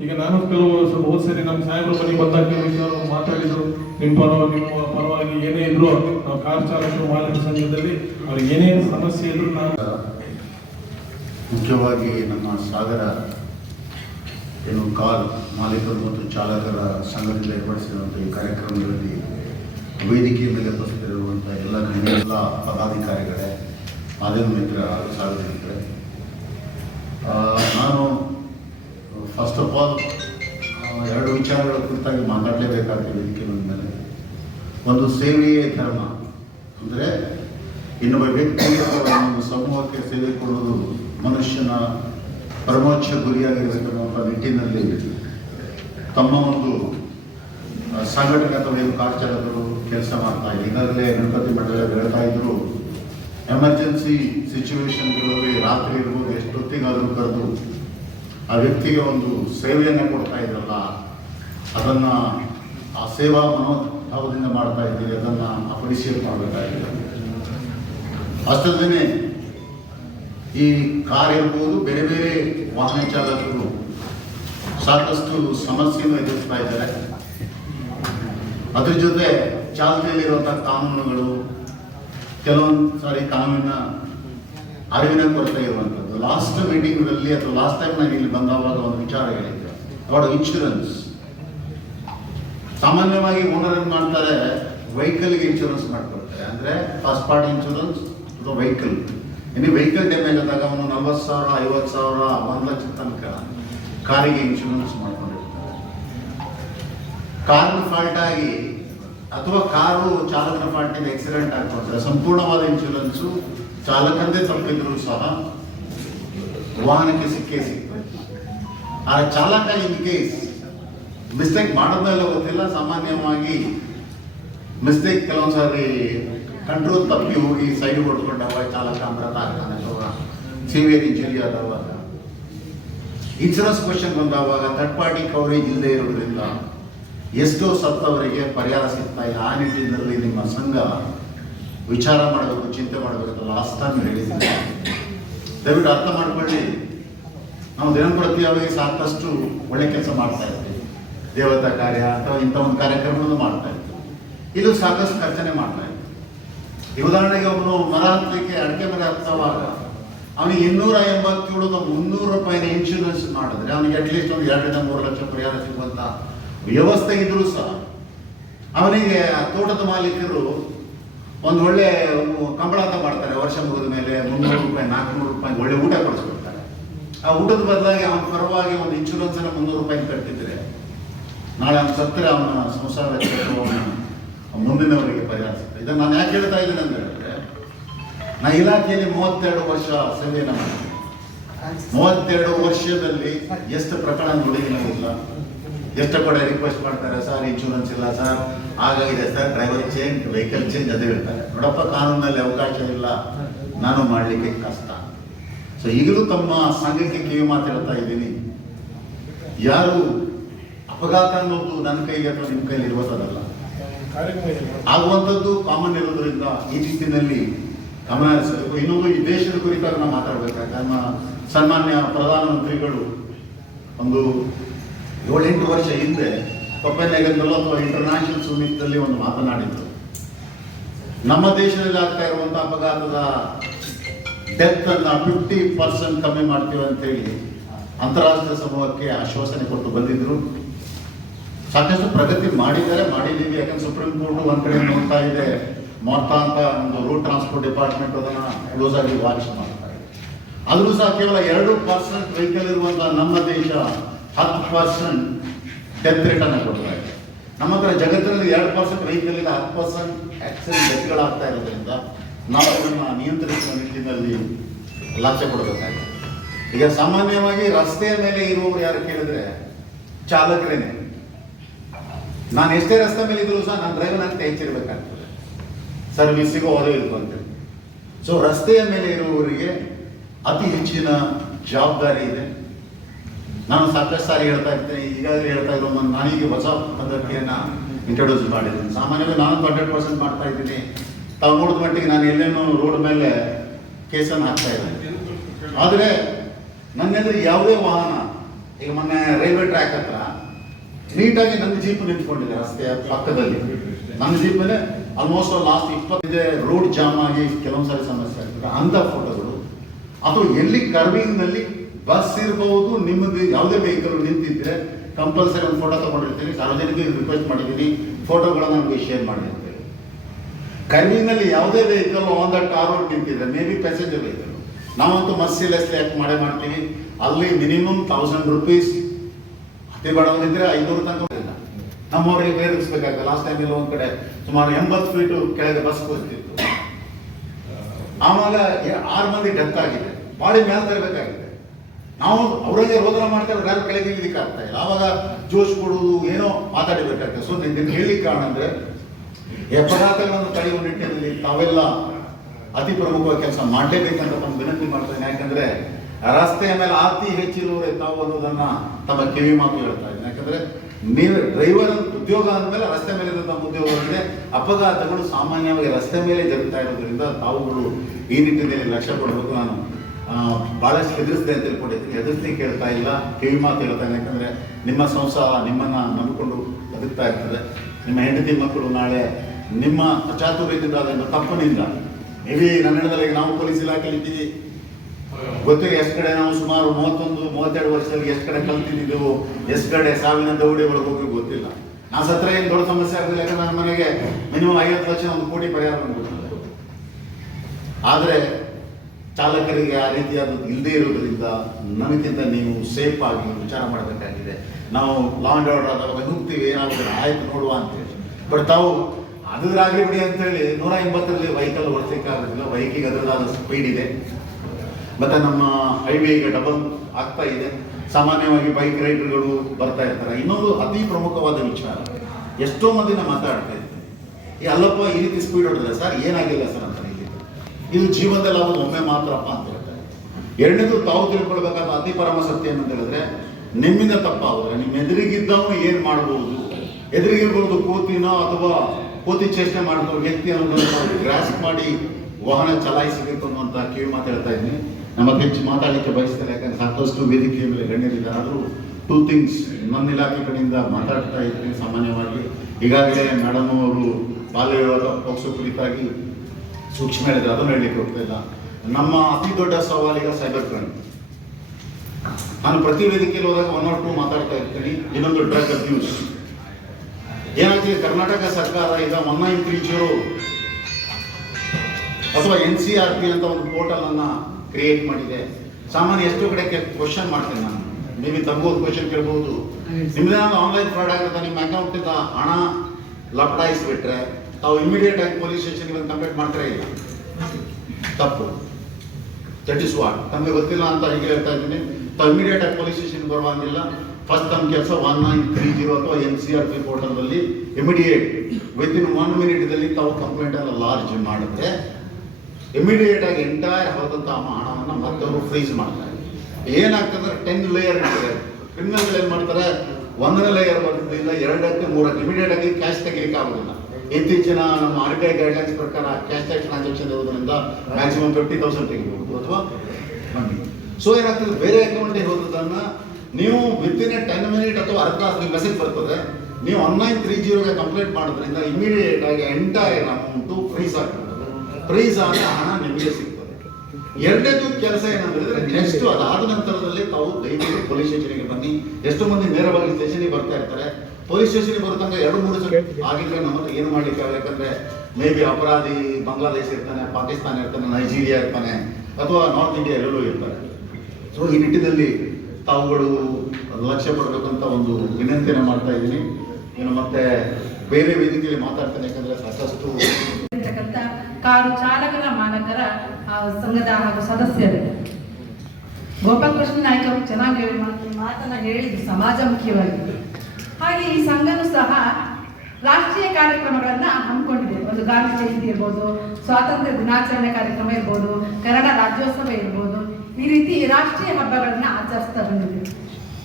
ಈಗ ನಾನು ಕೆಲವು ಹೋದ ಸರಿ ನಮ್ಮ ಸಾಹೇಬರು ಮನೆಗೆ ಬಂದಾಗ ಕೆಲವು ವಿಷಯವನ್ನು ಮಾತಾಡಿದ್ರು. ನಿಮ್ಮ ಪರವಾಗಿ ಏನೇ ಇದ್ರು ನಾವು ಕಾರ್ ಚಾಲಕರು ಮಾಲೀಕರ ಸಂಘದಲ್ಲಿ ಅವ್ರಿಗೆ ಏನೇನು ಸಮಸ್ಯೆ ಇದ್ರು ನಾವು ಮುಖ್ಯವಾಗಿ ನಮ್ಮ ಸಾಗರ ಏನು ಕಾರ್ ಮಾಲೀಕರು ಮತ್ತು ಚಾಲಕರ ಸಂಘದಿಂದ ಏರ್ಪಡಿಸಿರುವಂಥ ಈ ಕಾರ್ಯಕ್ರಮದಲ್ಲಿ ವೇದಿಕೆ ಮೇಲೆ ಉಪಸ್ಥಿತರಿರುವಂಥ ಎಲ್ಲ ಪದಾಧಿಕಾರಿಗಳೇ, ಮಾಧ್ಯಮ ಮಿತ್ರ ಹಾಗೂ ಸಾರ್ವಜನಿಕರೇ, ನಾನು ಫಸ್ಟ್ ಆಫ್ ಆಲ್ 2 ವಿಚಾರಗಳ ಕುರಿತಾಗಿ ಮಾತಾಡಲೇಬೇಕಾಗ್ತದೆ ವೇದಿಕೆ ಮೇಲೆ. ಒಂದು ಸೇವೆಯೇ ಧರ್ಮ, ಅಂದರೆ ಇನ್ನೊಬ್ಬ ವ್ಯಕ್ತಿಗೆ ಒಂದು ಸಮೂಹಕ್ಕೆ ಸೇವೆ ಕೊಡುವುದು ಮನುಷ್ಯನ ಪರಮೋಚ್ಚ ಗುರಿಯಾಗಿರಬೇಕನ್ನುವಂಥ ನಿಟ್ಟಿನಲ್ಲಿ ತಮ್ಮ ಒಂದು ಸಂಘಟನೆ ಅಥವಾ ಏನು ಕಾರ್ ಚಾಲಕರು ಕೆಲಸ ಮಾಡ್ತಾ ಇದ್ದಾರೆ. ಈಗಾಗಲೇ ಗಣಪತಿ ಮಠದಲ್ಲಿ ಹೇಳ್ತಾ ಇದ್ರು, ಎಮರ್ಜೆನ್ಸಿ ಸಿಚುವೇಶನ್ಗಳಲ್ಲಿ ರಾತ್ರಿ ಇರ್ಬೋದು ಎಷ್ಟೊತ್ತಿಗಾದರೂ ಕರೆದು ಆ ವ್ಯಕ್ತಿಗೆ ಒಂದು ಸೇವೆಯನ್ನು ಕೊಡ್ತಾ ಇದ್ರಲ್ಲ, ಅದನ್ನು ಆ ಸೇವಾ ಮನೋಭಾವದಿಂದ ಮಾಡ್ತಾ ಇದ್ದೀರಿ, ಅದನ್ನು ಅಪ್ರಿಷಿಯೇಟ್ ಮಾಡಬೇಕಾಗಿದೆ. ಅಷ್ಟಲ್ಲದೆ ಈ ಕಾರ್ ಇರ್ಬೋದು, ಬೇರೆ ಬೇರೆ ವಾಹನ ಚಾಲಕರು ಸಾಕಷ್ಟು ಸಮಸ್ಯೆಯನ್ನು ಎದುರಿಸ್ತಾ ಇದ್ದಾರೆ. ಅದ್ರ ಜೊತೆ ಚಾಲ್ತಿಯಲ್ಲಿರುವಂಥ ಕಾನೂನುಗಳು, ಕೆಲವೊಂದು ಸಾರಿ ಕಾನೂನಿನ ಅರಿವಿನ ಕೊರತೆ ಇರುವಂಥದ್ದು. ಲಾಸ್ಟ್ ಮೀಟಿಂಗ್ನಲ್ಲಿ ಅಥವಾ ಲಾಸ್ಟ್ ಟೈಮ್ ನಾನು ಇಲ್ಲಿ ಬಂದಾವಾಗ ಒಂದು ವಿಚಾರ ಹೇಳಿದ್ದೆ ಅವಾಗ ಇನ್ಶೂರೆನ್ಸ್. ಸಾಮಾನ್ಯವಾಗಿ ಓನರ್ ಏನು ಮಾಡ್ತಾರೆ, ವೆಹಿಕಲ್ಗೆ ಇನ್ಶೂರೆನ್ಸ್ ಮಾಡ್ಕೊಳ್ತಾರೆ. ಅಂದರೆ ಫಸ್ಟ್ ಪಾರ್ಟಿ ಇನ್ಶೂರೆನ್ಸ್ ಅಥವಾ ವೆಹಿಕಲ್, ವೆಹಿಕಲ್ ಡ್ಯಾಮೇಜ್ ಆದಾಗ ಅವನು 40,000, 50,000, 1 ಲಕ್ಷ ತನಕ ಕಾರಿಗೆ ಇನ್ಶೂರೆನ್ಸ್ ಮಾಡ್ಕೊಂಡಿರ್ತಾರೆ. ಕಾರ್ ಫಾಲ್ಟ್ ಆಗಿ ಅಥವಾ ಕಾರು ಚಾಲಕನ ಫಾಲ್ಟಿಂದ ಆಕ್ಸಿಡೆಂಟ್ ಆಗ್ಕೊಳ್ತಾರೆ, ಸಂಪೂರ್ಣವಾದ ಇನ್ಶೂರೆನ್ಸು ಚಾಲಕಂದೇ ತಪ್ಪಿದ್ರು ಸಹ ವಾಹನಕ್ಕೆ ಸಿಕ್ಕೇ ಸಿಗ್ತದೆ. ಆ ಚಾಲಕ ಇನ್ ಕೇಸ್ ಮಿಸ್ಟೇಕ್ ಮಾಡೋದೆಲ್ಲ ಗೊತ್ತಿಲ್ಲ, ಸಾಮಾನ್ಯವಾಗಿ ಮಿಸ್ಟೇಕ್ ಕೆಲವೊಂದು ಸಾರಿ ಕಂಟ್ರೋಲ್ ತಪ್ಪಿ ಹೋಗಿ ಸೈಡ್ ಹೊಡ್ಕೊಂಡಾಗ ಚಾಲಕ ಅಮೃತ ಆಗ್ತಾನೆ ಅಥವಾ ಸಿವಿಯರ್ ಇಂಜುರಿ ಆದವಾಗ ಇನ್ಶೂರೆನ್ಸ್ ಕ್ವಶನ್ ಬಂದಾವಾಗ ಥರ್ಡ್ ಪಾರ್ಟಿ ಕವರೇಜ್ ಇಲ್ಲದೆ ಇರೋದ್ರಿಂದ ಎಷ್ಟೋ ಸತ್ತವರಿಗೆ ಪರಿಹಾರ ಸಿಗ್ತಾ ಇಲ್ಲ. ಆ ನಿಟ್ಟಿನಲ್ಲಿ ನಿಮ್ಮ ಸಂಘ ವಿಚಾರ ಮಾಡಬೇಕು, ಚಿಂತೆ ಮಾಡಬೇಕು. ಲಾಸ್ಟ್ ಟೈಮ್ ಹೇಳಿದ್ದೀನಿ, ದಯವಿಟ್ಟು ಅರ್ಥ ಮಾಡ್ಕೊಳ್ಳಿ. ನಾವು ದಿನಂಪ್ರತಿಯಾಗಿ ಸಾಕಷ್ಟು ಒಳ್ಳೆ ಕೆಲಸ ಮಾಡ್ತಾ ಇರ್ತೀವಿ, ದೇವತಾ ಕಾರ್ಯ ಅಥವಾ ಇಂಥ ಒಂದು ಕಾರ್ಯಕ್ರಮವನ್ನು ಮಾಡ್ತಾ ಇರ್ತೀವಿ. ಇದು ಸಾಕಷ್ಟು ಖರ್ಚನೆ ಮಾಡ್ತಾ ಇರ್ತೀವಿ. ಈ ಉದಾಹರಣೆಗೆ ಒಬ್ಬನು ಮರ ಹತ್ತಲಿಕ್ಕೆ ಅಡಿಕೆ ಮರ ಹತ್ತುವಾಗ ಅವನಿಗೆ 287 300 ರೂಪಾಯಿನ ಇನ್ಶೂರೆನ್ಸ್ ಮಾಡಿದ್ರೆ ಅವನಿಗೆ ಅಟ್ಲೀಸ್ಟ್ ಒಂದು 2 ರಿಂದ 3 ಲಕ್ಷ ಪರಿಹಾರ ಸಿಗುವಂತ ವ್ಯವಸ್ಥೆ ಇದ್ರೂ ಸಹ ಅವನಿಗೆ ತೋಟದ ಮಾಲೀಕರು ಒಂದು ಒಳ್ಳೆ ಕಂಬಳ ಅಂತ ಮಾಡ್ತಾರೆ. ವರ್ಷ ಮುಗಿದ ಮೇಲೆ 300 ರೂಪಾಯಿ 400 ರೂಪಾಯಿ ಒಳ್ಳೆ ಊಟ ಕೊಡಿಸ್ಕೊಡ್ತಾರೆ. ಆ ಊಟದ ಬದಲಾಗಿ ಅವನ ಪರವಾಗಿ ಒಂದು ಇನ್ಶೂರೆನ್ಸ್ 300 ರೂಪಾಯಿ ಕಟ್ಟಿದ್ರೆ ನಾಳೆ ಅವನು ಸತ್ತರೆ ಅವನ ಸಂಸಾರ ಮುಂದಿನವರಿಗೆ ಪರಿಹಾರ ಸಿಗ್ತದೆ. ಇದನ್ನು ನಾನು ಯಾಕೆ ಹೇಳ್ತಾ ಇದ್ದೀನಿ ಅಂತ ಹೇಳಿದ್ರೆ, ನಾ ಇಲಾಖೆಯಲ್ಲಿ 32 ವರ್ಷ ಸೇವೆಯನ್ನು ಮಾಡಿದ್ದೀನಿ. 32 ವರ್ಷದಲ್ಲಿ ಎಷ್ಟು ಪ್ರಕರಣ ನೋಡಿಲ್ಲ, ಎಷ್ಟು ಕಡೆ ರಿಕ್ವೆಸ್ಟ್ ಮಾಡ್ತಾರೆ, ಸರ್ ಇನ್ಶೂರೆನ್ಸ್ ಇಲ್ಲ ಸರ್, ಹಾಗಾಗಿದೆ sir, driver change, vehicle change ಅದೇ ಹೇಳ್ತಾರೆ. ನೋಡಪ್ಪ, ಕಾನೂನಲ್ಲಿ ಅವಕಾಶ ಇಲ್ಲ, ನಾನು ಮಾಡಲಿಕ್ಕೆ ಕಷ್ಟ. ಸೊ ಈಗಲೂ ತಮ್ಮ ಸಂಘಕ್ಕೆ ಕಿವಿ ಮಾತು ಹೇಳ್ತಾ ಇದ್ದೀನಿ, ಯಾರು ಅಪಘಾತ ಅನ್ನೋದು ನನ್ನ ಕೈಗೆ ಅಥವಾ ನಿಮ್ಮ ಕೈಲಿ ಇರುವುದಲ್ಲ, ಆಗುವಂಥದ್ದು ಕಾಮನ್ ಇರೋದ್ರಿಂದ ಈ ನಿಟ್ಟಿನಲ್ಲಿ ಗಮನ ಹರಿಸಬೇಕು. ಇನ್ನೊಂದು ಈ ದೇಶದ ಕುರಿತಾಗಿ ನಾವು ಮಾತಾಡಬೇಕಾದ್ರೆ ನಮ್ಮ ಸನ್ಮಾನ್ಯ ಪ್ರಧಾನಮಂತ್ರಿಗಳು ಒಂದು 7-8 ವರ್ಷ ಹಿಂದೆ ಕೊಪ್ಪೆನಗರದಲ್ಲೂ ಅಥವಾ ಇಂಟರ್ನ್ಯಾಷನಲ್ ಸುಮಿತ್ನಲ್ಲಿ ಒಂದು ಮಾತನಾಡಿದ್ರು. ನಮ್ಮ ದೇಶದಲ್ಲಿ ಆಗ್ತಾ ಇರುವಂಥ ಅಪಘಾತದ ಡೆತ್ ಅನ್ನ 50% ಕಮ್ಮಿ ಮಾಡ್ತೀವಿ ಅಂತೇಳಿ ಅಂತಾರಾಷ್ಟ್ರೀಯ ಸಮೂಹಕ್ಕೆ ಆಶ್ವಾಸನೆ ಕೊಟ್ಟು ಬಂದಿದ್ರು. ಸಾಕಷ್ಟು ಪ್ರಗತಿ ಮಾಡಿದ್ದೀವಿ. ಯಾಕಂದ್ರೆ ಸುಪ್ರೀಂ ಕೋರ್ಟ್ ಒಂದ್ ಕಡೆ ನೋಡ್ತಾ ಇದೆ, ಮೊತ್ತ ಅಂತ ಒಂದು ರೋಡ್ ಟ್ರಾನ್ಸ್ಪೋರ್ಟ್ ಡಿಪಾರ್ಟ್ಮೆಂಟ್ ಅದನ್ನ ಕ್ಲೋಸ್ ಆಗಿ ವಾಚ್ ಮಾಡ್ತಾರೆ. ಆದ್ರೂ ಸಹ ಕೇವಲ 2% ವೆಹಿಕಲ್ ಇರುವಂತಹ ನಮ್ಮ ದೇಶ 10% ಡೆತ್ ರೇಟ್ ಅನ್ನ ಕೊಡ್ತಾ ಇದೆ. ನಮ್ಮ ಹತ್ರ ಜಗತ್ತಿನಲ್ಲಿ 2% ವೆಹಿಕಲ್ ಇದೆ, 10% ಆಕ್ಸಿಡೆಂಟ್ ಡೆತ್ಗಳಾಗ್ತಾ ಇರೋದ್ರಿಂದ ನಾವು ಅದನ್ನು ನಿಯಂತ್ರಿಸುವ ನಿಟ್ಟಿನಲ್ಲಿ ಲಕ್ಷ್ಯ ಕೊಡಬೇಕಾಗಿದೆ. ಈಗ ಸಾಮಾನ್ಯವಾಗಿ ರಸ್ತೆಯ ಮೇಲೆ ಇರುವವರು ಯಾರು ಕೇಳಿದ್ರೆ ಚಾಲಕರೇನೆ. ನಾನು ಎಷ್ಟೇ ರಸ್ತೆ ಮೇಲೆ ಇದ್ರು ಸಹ ನಾನು ಡ್ರೈವರ್ ಅಂತ ಹೆಚ್ಚಿರ್ಬೇಕಾಗ್ತದೆ, ಸರ್ವಿಸಿಗೂ ಹೋದೇ ಇರ್ತು ಅಂತೇಳಿ. ಸೊ ರಸ್ತೆಯ ಮೇಲೆ ಇರುವವರಿಗೆ ಅತಿ ಹೆಚ್ಚಿನ ಜವಾಬ್ದಾರಿ ಇದೆ. ನಾನು ಸಾಕಷ್ಟು ಸಾರಿ ಹೇಳ್ತಾ ಇರ್ತೇನೆ, ಈಗಾಗಲೇ ಹೇಳ್ತಾ ಇರೋ ನಾನೀಗ ಹೊಸ ಪದ್ಧತಿಯನ್ನ ಇಂಟ್ರೊಡ್ಯೂಸ್ ಮಾಡಿದ್ದೀನಿ. ಸಾಮಾನ್ಯವಾಗಿ ನಾನು 100% ಮಾಡ್ತಾ ಇದ್ದೀನಿ. ತಾವು ನೋಡಿದ ಮಟ್ಟಿಗೆ ನಾನು ಎಲ್ಲೇನೋ ರೋಡ್ ಮೇಲೆ ಕೇಸನ್ನು ಹಾಕ್ತಾ ಇದ್ದೇನೆ. ಆದರೆ ನನ್ನೆದುರು ಯಾವುದೇ ವಾಹನ, ಈಗ ಮೊನ್ನೆ ರೈಲ್ವೆ ಟ್ರ್ಯಾಕ್ ಹತ್ರ ನೀಟಾಗಿ ನನ್ನ ಜೀಪ್ ನಿಂತ್ಕೊಂಡಿದೆ ರಸ್ತೆಯ ಪಕ್ಕದಲ್ಲಿ. ನನ್ನ ಜೀಪ್ ಮೇಲೆ ಆಲ್ಮೋಸ್ಟ್ ಲಾಸ್ಟ್ 20 ರೋಡ್ ಜಾಮ್ ಆಗಿ ಕೆಲವೊಂದು ಸಾರಿ ಸಮಸ್ಯೆ ಆಗ್ತದೆ. ಅಂಥ ಫೋಟೋಗಳು ಅಥವಾ ಎಲ್ಲಿ ಕರ್ವಿಂಗ್ನಲ್ಲಿ ಬಸ್ ಇರಬಹುದು, ನಿಮ್ಮದು ಯಾವುದೇ ವೆಹಿಕಲ್ ನಿಂತಿದ್ರೆ ಕಂಪಲ್ಸರಿ ಒಂದು ಫೋಟೋ ತಗೊಂಡಿರ್ತೀನಿ. ಸಾರ್ವಜನಿಕರಿಗೆ ರಿಕ್ವೆಸ್ಟ್ ಮಾಡಿದ್ದೀನಿ, ಫೋಟೋಗಳನ್ನು ನಮಗೆ ಶೇರ್ ಮಾಡಿರ್ತೇವೆ. ಕರ್ವಿಂಗ್ನಲ್ಲಿ ಯಾವುದೇ vehicle on the tar road ನಿಂತಿದ್ರೆ, ಮೇ ಬಿ ಪ್ಯಾಸೆಂಜರ್ ವೆಹಿಕಲ್, ನಾವಂತೂ ಮರ್ಸಿಲೆಸ್ಲಿ ಆಕ್ಟ್ ಮಾಡ್ತೀವಿ. ಅಲ್ಲಿ ಮಿನಿಮಮ್ 1000 ರೂಪೀಸ್, ಅತಿ ಬಡವನಿದ್ರೆ 500 ತನಕ ನಮ್ಮವರಿಗೆ ಪ್ರೇರಿಸಬೇಕಾಗ್ತದೆ. ಲಾಸ್ಟ್ ಟೈಮ್ ಎಲ್ಲ ಒಂದ್ ಕಡೆ ಸುಮಾರು 80 ಫೀಟ್ ಕೆಳಗೆ ಬಸ್ ಕೂರ್ತಿತ್ತು. ಆವಾಗ 6 ಮಂದಿ ಡೆತ್ ಆಗಿದೆ. ಬಾಡಿ ಮೇಲೆ ತರಬೇಕಾಗಿದೆ. ನಾವು ಅವರಿಗೆ ರೋದನ ಮಾಡ್ತೇವೆ, ಯಾರು ಕೆಳಗೆ ಇಳಿಲಿಕ್ಕೆ ಆಗ್ತಾ ಇಲ್ಲ. ಆವಾಗ ಜೋಶ್ ಕೊಡುವುದು ಏನೋ ಮಾತಾಡಬೇಕಾಗ್ತದೆ. ಸೊ ಇದನ್ನು ಹೇಳಿಕ್ಕೆ ಕಾರಣ ಅಂದ್ರೆ ಈ ಅಪಘಾತಗಳನ್ನು ತಡೆಯುವ ನಿಟ್ಟಿನಲ್ಲಿ ತಾವೆಲ್ಲ ಅತಿ ಪ್ರಮುಖವಾಗಿ ಕೆಲಸ ಮಾಡಲೇಬೇಕಂತ ನಾನು ವಿನಂತಿ ಮಾಡ್ತೇನೆ. ಯಾಕಂದ್ರೆ ರಸ್ತೆಯ ಮೇಲೆ ಅತಿ ಹೆಚ್ಚಿರುವವರೇ ತಾವು ಅನ್ನೋದನ್ನ ತಮ್ಮ ಕಿವಿ ಮಾತು ಹೇಳ್ತಾ ಇದ್ದೀನಿ. ಯಾಕಂದ್ರೆ ನೀವು ಡ್ರೈವರ್ ಉದ್ಯೋಗ ಅಂದಮೇಲೆ ರಸ್ತೆ ಮೇಲೆ ಇರುವಂತಹ ಉದ್ಯೋಗ ಅಂದ್ರೆ ಅಪಘಾತಗಳು ಸಾಮಾನ್ಯವಾಗಿ ರಸ್ತೆ ಮೇಲೆ ಜರುಗ್ತಾ ಇರೋದ್ರಿಂದ ತಾವುಗಳು ಈ ನಿಟ್ಟಿನಲ್ಲಿ ಲಕ್ಷ್ಯ ಕೊಡಬೇಕು. ನಾನು ಬಹಳಷ್ಟು ಹೆದರಿಸಿದೆ ಅಂತ ತಿಳ್ಕೊಂಡಿದ್ದೀನಿ. ಹೆದರಿಸಿ ಕೇಳ್ತಾ ಇಲ್ಲ, ಕಿವಿ ಮಾತು ಹೇಳ್ತಾ ಇಲ್ಲ. ಯಾಕಂದ್ರೆ ನಿಮ್ಮ ಸಂಸಾರ ನಿಮ್ಮನ್ನ ನಂಬಿಕೊಂಡು ಬದುಕ್ತಾ ಇರ್ತದೆ. ನಿಮ್ಮ ಹೆಂಡತಿ ಮಕ್ಕಳು ನಾಳೆ ನಿಮ್ಮ ಅಚಾತುರ್ಯದಿಂದ ಅದನ್ನು ತಪ್ಪನಿಂದ ಮೇಬಿ ನನ್ನಡದಲ್ಲಿ ನಾವು ಪೊಲೀಸ್ ಇಲಾಖೆಯಲ್ಲಿ ಇದ್ದೀವಿ, ಗೊತ್ತಿಗೆ ಎಷ್ಟು ಕಡೆ ನಾವು ಸುಮಾರು 31-32 ವರ್ಷದಲ್ಲಿ ಎಷ್ಟು ಕಡೆ ಕಲ್ತಿದ್ದೆವು, ಎಷ್ಟು ಕಡೆ ಸಾವಿನ ದೌಡಿ ಒಳಗೆ ಹೋಗಿ ಗೊತ್ತಿಲ್ಲ. ನಾ ಸತ್ರ ಏನು ದೊಡ್ಡ ಸಮಸ್ಯೆ ಆಗಲಿಲ್ಲ. ಯಾಕಂದ್ರೆ ನನ್ನ ಮನೆಗೆ ಮಿನಿಮಮ್ 50 ಲಕ್ಷ 1 ಕೋಟಿ ಪರಿಹಾರ ಬಂದ್ಬಿಡ್ತದೆ. ಆದರೆ ಚಾಲಕರಿಗೆ ಆ ರೀತಿಯಾದ ಇಲ್ಲದೆ ಇರೋದ್ರಿಂದ ನಮಗಿಂತ ನೀವು ಸೇಫ್ ಆಗಿ ವಿಚಾರ ಮಾಡಬೇಕಾಗಿದೆ. ನಾವು ಲಾ ಅಂಡ್ ಆರ್ಡರ್ ಆದಾಗ ನುಗ್ತೀವಿ, ಏನಾಗ್ತದೆ ಆಯ್ತು ನೋಡುವ ಅಂತೇಳಿ. ಬಟ್ ತಾವು ಅದ್ರಾಗಲಿ ಬಿಡಿ ಅಂತೇಳಿ 180ರಲ್ಲಿ ವೆಹಿಕಲ್ ಓಡಿಸಲಿಕ್ಕೆ ಆಗೋದಿಲ್ಲ. ಬೈಕಿಗೆ ಅದರದಾದ ಸ್ಪೀಡ್ ಇದೆ. ಮತ್ತೆ ನಮ್ಮ ಹೈವೇ ಈಗ ಡಬಲ್ ಆಗ್ತಾ ಇದೆ. ಸಾಮಾನ್ಯವಾಗಿ ಬೈಕ್ ರೈಡರ್ಗಳು ಬರ್ತಾ ಇರ್ತಾರೆ. ಇನ್ನೊಂದು ಅತಿ ಪ್ರಮುಖವಾದ ವಿಚಾರ, ಎಷ್ಟೋ ಮಂದಿನ ಮಾತಾಡ್ತಾ ಇರ್ತಾರೆ, ಅಲ್ಲಪ್ಪ ಈ ರೀತಿ ಸ್ಪೀಡ್ ಹೊಡೆದ್ರೆ ಸರ್ ಏನಾಗಿಲ್ಲ ಸರ್ ಅಂತ ಇದು ಜೀವನದಲ್ಲಿ ಆಗೋದು ಒಮ್ಮೆ ಮಾತ್ರಪ್ಪ ಅಂತ ಹೇಳ್ತಾರೆ. ಎರಡನೇದು ತಾವು ತಿಳ್ಕೊಳ್ಬೇಕಾದ ಅತಿ ಪರಮ ಸತ್ಯ ಏನಂತ ಹೇಳಿದ್ರೆ ನಿಮ್ಮಿಂದ ತಪ್ಪಾದ್ರೆ ನಿಮ್ಮ ಎದುರಿಗಿದ್ದವನು ಏನ್ ಮಾಡ್ಬೋದು, ಎದುರಿಗಿರ್ಬೋದು ಕೋತಿನೋ ಅಥವಾ ಕೋತಿ ಚೇಷ್ಟೆ ಮಾಡಿದ ವ್ಯಕ್ತಿ ಅನ್ನೋದನ್ನು ಗ್ರಾಸ್ ಮಾಡಿ ವಾಹನ ಚಲಾಯಿಸಬೇಕು ಅನ್ನುವಂತ ಕಿವಿ ಮಾತಾಡ್ತಾ ಇದ್ದೀನಿ. ನಮ್ಮ ಹೆಚ್ಚು ಮಾತಾಡಲಿಕ್ಕೆ ಬಯಸ್ತಾರೆ, ಯಾಕಂದ್ರೆ ಸಾಕಷ್ಟು ವೇದಿಕೆಯ ಮೇಲೆ ಗಣ್ಯರಿದ್ದಾರೆ. ಆದರೂ 2 ಥಿಂಗ್ಸ್ ನನ್ನ ಇಲಾಖೆ ಕಡೆಯಿಂದ ಮಾತಾಡ್ತಾ ಇದ್ದೀನಿ. ಸಾಮಾನ್ಯವಾಗಿ ಈಗಾಗಲೇ ಮೇಡಮ್ ಅವರು ಬಾಲ್ಯ ವಿವಾಹ ಪೋಕ್ಸೋ ಕುರಿತಾಗಿ ಸೂಕ್ಷ್ಮ ಹೇಳಿದ್ರೆ ಅದನ್ನು ಹೇಳಲಿಕ್ಕೆ ಹೋಗ್ತಾ ಇಲ್ಲ. ನಮ್ಮ ಅತಿ ದೊಡ್ಡ ಸವಾಲಿಗ ಸೈಬರ್ ಕ್ರೈಮ್. ನಾನು ಪ್ರತಿ ವೇದಿಕೆಯಲ್ಲಿ ಹೋದಾಗ 1 or 2 ಮಾತಾಡ್ತಾ ಇರ್ತೀನಿ. ಇನ್ನೊಂದು ಡ್ರಗ್ ಅಬ್ಯೂಸ್ ಏನಾಗ್ತಿದೆ, ಕರ್ನಾಟಕ ಸರ್ಕಾರ ಈಗ 1930 ಅಥವಾ NCRP ಅಂತ ಒಂದು ಪೋರ್ಟಲ್ ಅನ್ನ ಕ್ರಿಯೇಟ್ ಮಾಡಿದೆ. ಸಾಮಾನ್ಯ ಎಷ್ಟೋ ಕಡೆ ಕ್ವಶನ್ ಮಾಡ್ತೇನೆ ನಾನು, ಮೇಬಿ ತಮಗೂ ಒಂದು ಕ್ವಶನ್ ಕೇಳ್ಬಹುದು. ನಿಮ್ದೇನಾದ್ರು ಆನ್ಲೈನ್ ಫ್ರಾಡ್ ಆಗುತ್ತೆ, ನಿಮ್ಮ ಅಕೌಂಟ್ ಇಂದ ಹಣ ಲಪಟಾಯಿಸ್ಬಿಟ್ರೆ ತಾವು ಇಮಿಡಿಯೇಟ್ ಆಗಿ ಪೊಲೀಸ್ ಸ್ಟೇಷನ್ಗೆ ಬಂದು ಕಂಪ್ಲೇಂಟ್ ಮಾಡ್ತಾರೆ ಇಲ್ಲ, ತಪ್ಪು. ದಟ್ ಇಸ್ ವಾಟ್ ತಮಗೆ ಗೊತ್ತಿಲ್ಲ ಅಂತ ಹೀಗೆ ಹೇಳ್ತಾ ಇದ್ದೀನಿ. ತಾವು ಇಮಿಡಿಯೇಟ್ ಆಗಿ ಪೊಲೀಸ್ ಸ್ಟೇಷನ್ ಬರುವಂಗಿಲ್ಲ. ಫಸ್ಟ್ ತಮ್ಮ ಕೆಲಸ 1930 ಅಥವಾ NCRP ಪೋರ್ಟಲ್ನಲ್ಲಿ ಇಮಿಡಿಯೇಟ್ ವಿತಿನ್ 1 minute ತಾವು ಕಂಪ್ಲೇಂಟ್ ಅನ್ನು ಲಾರ್ಜ್ ಮಾಡಿದ್ರೆ ಇಮಿಡಿಯೇಟ್ ಆಗಿ ಎಂಟೈರ್ ಹೋದಂತಹ ಹಣವನ್ನು ಮತ್ತವರು ಫ್ರೀಸ್ ಮಾಡ್ತಾರೆ. ಏನಾಗ್ತದೆ, 10 ಲೇಯರ್ ಇರ್ತದೆ. ಕ್ರಿಮಿನಲ್ಗಳು ಏನ್ ಮಾಡ್ತಾರೆ, 1ನೇ ಲೇಯರ್ ಬರೋದ್ರಿಂದ 2ಕ್ಕೆ 3ಕ್ಕೆ ಇಮಿಡಿಯೇಟ್ ಆಗಿ ಕ್ಯಾಶ್ ತೆಗಿಲಿಕ್ಕೆ ಆಗೋದಿಲ್ಲ. ಇತ್ತೀಚಿನ ನಮ್ಮ RBI ಗೈಡ್ಲೈನ್ಸ್ ಪ್ರಕಾರ ಕ್ಯಾಶ್ ಟ್ಯಾಕ್ಸ್ ಟ್ರಾನ್ಸಾಕ್ಷನ್ ಇರೋದ್ರಿಂದ ಮ್ಯಾಕ್ಸಿಮಮ್ 50,000 ತೆಗಿಬಹುದು ಅಥವಾ ಬನ್ನಿ. ಸೊ ಏನಾಗ್ತದೆ, ಬೇರೆ ಅಕೌಂಟಿಗೆ ಹೋದದನ್ನ ನೀವು ವಿತಿನ್ 10 minute ಅಥವಾ ಅರ್ಧ ತಾಸು ಮೆಸೇಜ್ ಬರ್ತದೆ. ನೀವು 1930ಗೆ ಕಂಪ್ಲೇಂಟ್ ಮಾಡೋದ್ರಿಂದ ಇಮಿಡಿಯೇಟ್ ಆಗಿ ಎಂಟೈರ್ ಅಮೌಂಟು ಫ್ರೀಸ್ ಆಗ್ತದೆ. ಫ್ರೀಸ್ ಆದ ಹಣ ನಿಮಗೆ ಸಿಗ್ತದೆ. ಎರಡನೇದು ಕೆಲಸ ಏನಂದ್ರೆ ನೆಕ್ಸ್ಟ್ ಅದಾದ ನಂತರದಲ್ಲಿ ತಾವು ದಯವಿಟ್ಟು ಪೊಲೀಸ್ ಸ್ಟೇಷನ್ಗೆ ಬನ್ನಿ. ಎಷ್ಟು ಮಂದಿ ನೇರವಾಗಿ ಸ್ಟೇಷನ್ಗೆ ಬರ್ತಾ ಇರ್ತಾರೆ. ಪೊಲೀಸ್ ಸ್ಟೇಷನ್ಗೆ ಬರ್ತಂಗ 2-3 ಸಲ ಆಗಿದ್ರೆ ನಮ್ಮ ಹತ್ರ ಏನು ಮಾಡ್ಲಿಕ್ಕೆ ಆಗಲ್ಲ. ಯಾಕಂದ್ರೆ ಮೇ ಬಿ ಅಪರಾಧಿ ಬಾಂಗ್ಲಾದೇಶ ಇರ್ತಾನೆ, ಪಾಕಿಸ್ತಾನ ಇರ್ತಾನೆ, ನೈಜೀರಿಯಾ ಇರ್ತಾನೆ ಅಥವಾ ನಾರ್ತ್ ಇಂಡಿಯಾ ಎಲ್ಲರೂ ಇರ್ತಾರೆ. ಸೊ ಈ ನಿಟ್ಟಿನಲ್ಲಿ ತಾವುಗಳು ಲಕ್ಷ್ಯ ಪಡಬೇಕಂತ ಒಂದು ವಿನಂತಿಯನ್ನು ಮಾಡ್ತಾ ಇದ್ದೀನಿ. ಇನ್ನು ಮತ್ತೆ ಬೇರೆ ವೇದಿಕೆಯಲ್ಲಿ ಮಾತಾಡ್ತೇನೆ, ಯಾಕಂದ್ರೆ ಸಾಕಷ್ಟು ಕಾರು ಚಾಲಕರ ಮಾಲಕರ ಸಂಘದ ಹಾಗೂ ಸದಸ್ಯರು ಗೋಪಾಲ್ ಕೃಷ್ಣ ನಾಯ್ಕ ಅವರು ಚೆನ್ನಾಗಿ ಮಾತನ್ನ ಹೇಳಿದ್ರು, ಸಮಾಜಮುಖಿಯಾಗಿ. ಹಾಗೆ ಈ ಸಂಘನೂ ಸಹ ರಾಷ್ಟ್ರೀಯ ಕಾರ್ಯಕ್ರಮಗಳನ್ನ ಹಮ್ಮಿಕೊಂಡಿದೆ. ಒಂದು ಗಾಂಧಿ ಜಯಂತಿ ಇರ್ಬೋದು, ಸ್ವಾತಂತ್ರ್ಯ ದಿನಾಚರಣೆ ಕಾರ್ಯಕ್ರಮ ಇರ್ಬೋದು, ಕನ್ನಡ ರಾಜ್ಯೋತ್ಸವ ಇರ್ಬೋದು, ಈ ರೀತಿ ರಾಷ್ಟ್ರೀಯ ಹಬ್ಬಗಳನ್ನ ಆಚರಿಸ್ತಾ ಬಂದಿದೆ.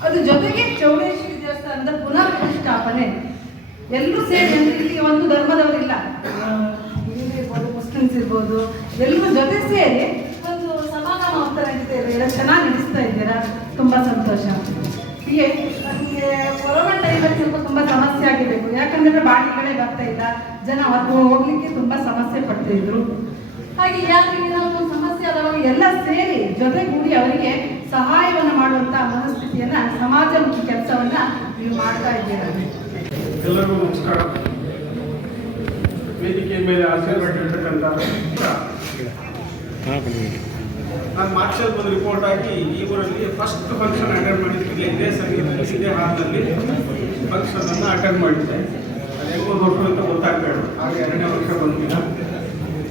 ಅದ್ರ ಜೊತೆಗೆ ಚೌಡೇಶ್ವರಿ ದೇವಸ್ಥಾನದ ಪುನರ್ ಪ್ರತಿಷ್ಠಾಪನೆ ಎಲ್ಲರೂ ಸೇರಿ, ಇಲ್ಲಿ ಒಂದು ಧರ್ಮದವರಿಲ್ಲ, ಹಿಂದೂ ಇರ್ಬೋದು, ಮುಸ್ಲಿಮ್ಸ್ ಇರ್ಬೋದು, ಎಲ್ಲರೂ ಜೊತೆ ಸೇರಿ ಒಂದು ಸಮಾಗಮ ಹೋಗ್ತಾ ನಡೀತಾ ಇದೆ. ಚೆನ್ನಾಗಿ ನಡೆಸ್ತಾ ಇದ್ದೀರಾ, ತುಂಬಾ ಸಂತೋಷ. ಹೀಗೆ ನಮಗೆ ಕೊರೋನಾ ಟೈಮಲ್ಲಿ ಸ್ವಲ್ಪ ತುಂಬಾ ಸಮಸ್ಯೆ ಆಗಿರ್ಬೇಕು, ಯಾಕಂದ್ರೆ ಬಾಡಿಗಳೇ ಬರ್ತಾ ಇಲ್ಲ, ಜನ ಹೋಗ್ಲಿಕ್ಕೆ ತುಂಬಾ ಸಮಸ್ಯೆ ಪಡ್ತಿದ್ರು. ಹಾಗೆ ಯಾರಿಗೆ ಏನಾದ್ರು ಒಂದು ಸಮಸ್ಯೆ ಆದವಾಗ ಎಲ್ಲ ಸೇರಿ ಜೊತೆಗೂಡಿ ಅವರಿಗೆ ಸಹಾಯವನ್ನು ಮಾಡುವಂತ ಮನಸ್ಥಿತಿಯನ್ನ, ಸಮಾಜಮುಖಿ ಕೆಲಸವನ್ನ ನೀವು ಮಾಡ್ತಾ ಇದ್ದೀರಾ. ಎಲ್ಲರಿಗೂ ನಮಸ್ಕಾರ. ವೇದಿಕೆ ಮೇಲೆ ಆಸೀನರಾಗಿರ್ತಕ್ಕಂಥ ನಾನು ಮಾರ್ಚಲ್ಲಿ ಬಂದು ರಿಪೋರ್ಟ್ ಆಗಿ ಈ ಊರಲ್ಲಿ ಫಸ್ಟ್ ಫಂಕ್ಷನ್ ಅಟೆಂಡ್ ಮಾಡಿದ್ದೆ. ಇದೇ ಸಂಗೀತ ಇದೇ ಹಾಲ್ನಲ್ಲಿ ಫಂಕ್ಷನನ್ನು ಅಟೆಂಡ್ ಮಾಡಿದ್ದೆ. ಅದು ಹೆಂಗೋ ವರ್ಷ ಅಂತ ಗೊತ್ತಾಗ್ತಾ ಇರೋದು. ಹಾಗೆ 2ನೇ ವರ್ಷ ಬಂದಿಲ್ಲ.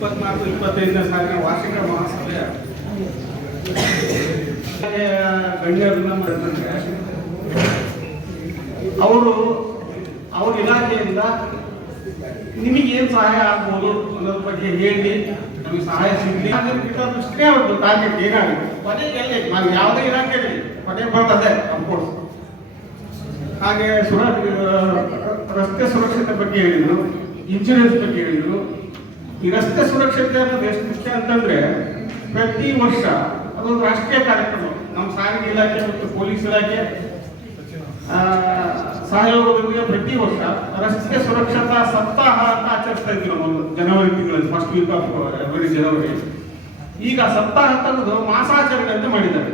24-25ನೇ ಸಾಲಿನ ವಾರ್ಷಿಕ ಮಹಾಸಭೆಯ ಗಣ್ಯರನ್ನ ಮಾಡಿದಂತೆ ಅವ್ರ ಇಲಾಖೆಯಿಂದ ನಿಮಗೇನು ಸಹಾಯ ಆಗ್ಬೋದು ಅನ್ನೋದ್ರ ಬಗ್ಗೆ ಹೇಳಿ ನಮಗೆ ಸಹಾಯ ಸಿಗಲಿ ಅದಷ್ಟೇ ಅವ್ರದ್ದು ಟಾರ್ಗೆಟ್ ಏನಾಗಿದೆ. ಕೊನೆಗೆ ಎಲ್ಲಿ ನಾವು ಯಾವುದೇ ಇಲಾಖೆಯಲ್ಲಿ ಕೊನೆಗೆ ಬರ್ತದೆ ಅಫ್ಕೋರ್ಸ್. ಹಾಗೆ ರಸ್ತೆ ಸುರಕ್ಷತೆ ಬಗ್ಗೆ ಹೇಳಿದ್ರು, ಇನ್ಶೂರೆನ್ಸ್ ಬಗ್ಗೆ ಹೇಳಿದ್ರು. ಈ ರಸ್ತೆ ಸುರಕ್ಷತೆ ಅನ್ನೋದು ಎಷ್ಟು ಮುಖ್ಯ ಅಂತಂದ್ರೆ ಪ್ರತಿ ವರ್ಷ ಅದೊಂದು ರಾಷ್ಟ್ರೀಯ ಕಾರ್ಯಕ್ರಮ. ನಮ್ಮ ಸಾರಿಗೆ ಇಲಾಖೆ ಮತ್ತು ಪೊಲೀಸ್ ಇಲಾಖೆ ಸಹಯೋಗದೊಂದಿಗೆ ಪ್ರತಿ ವರ್ಷ ರಸ್ತೆ ಸುರಕ್ಷತಾ ಸಪ್ತಾಹ ಅಂತ ಆಚರಿಸ್ತಾ ಇದ್ವಿ ನಾವು ಜನವರಿ ತಿಂಗಳಲ್ಲಿ, ಫಸ್ಟ್ ವೀಕ್ ಆಫ್ ಎವ್ರಿ ಜನವರಿ. ಈಗ ಸಪ್ತಾಹ ಅಂತದ್ದು ಮಾಸಾಚರಣೆ ಅಂತ ಮಾಡಿದ್ದಾರೆ.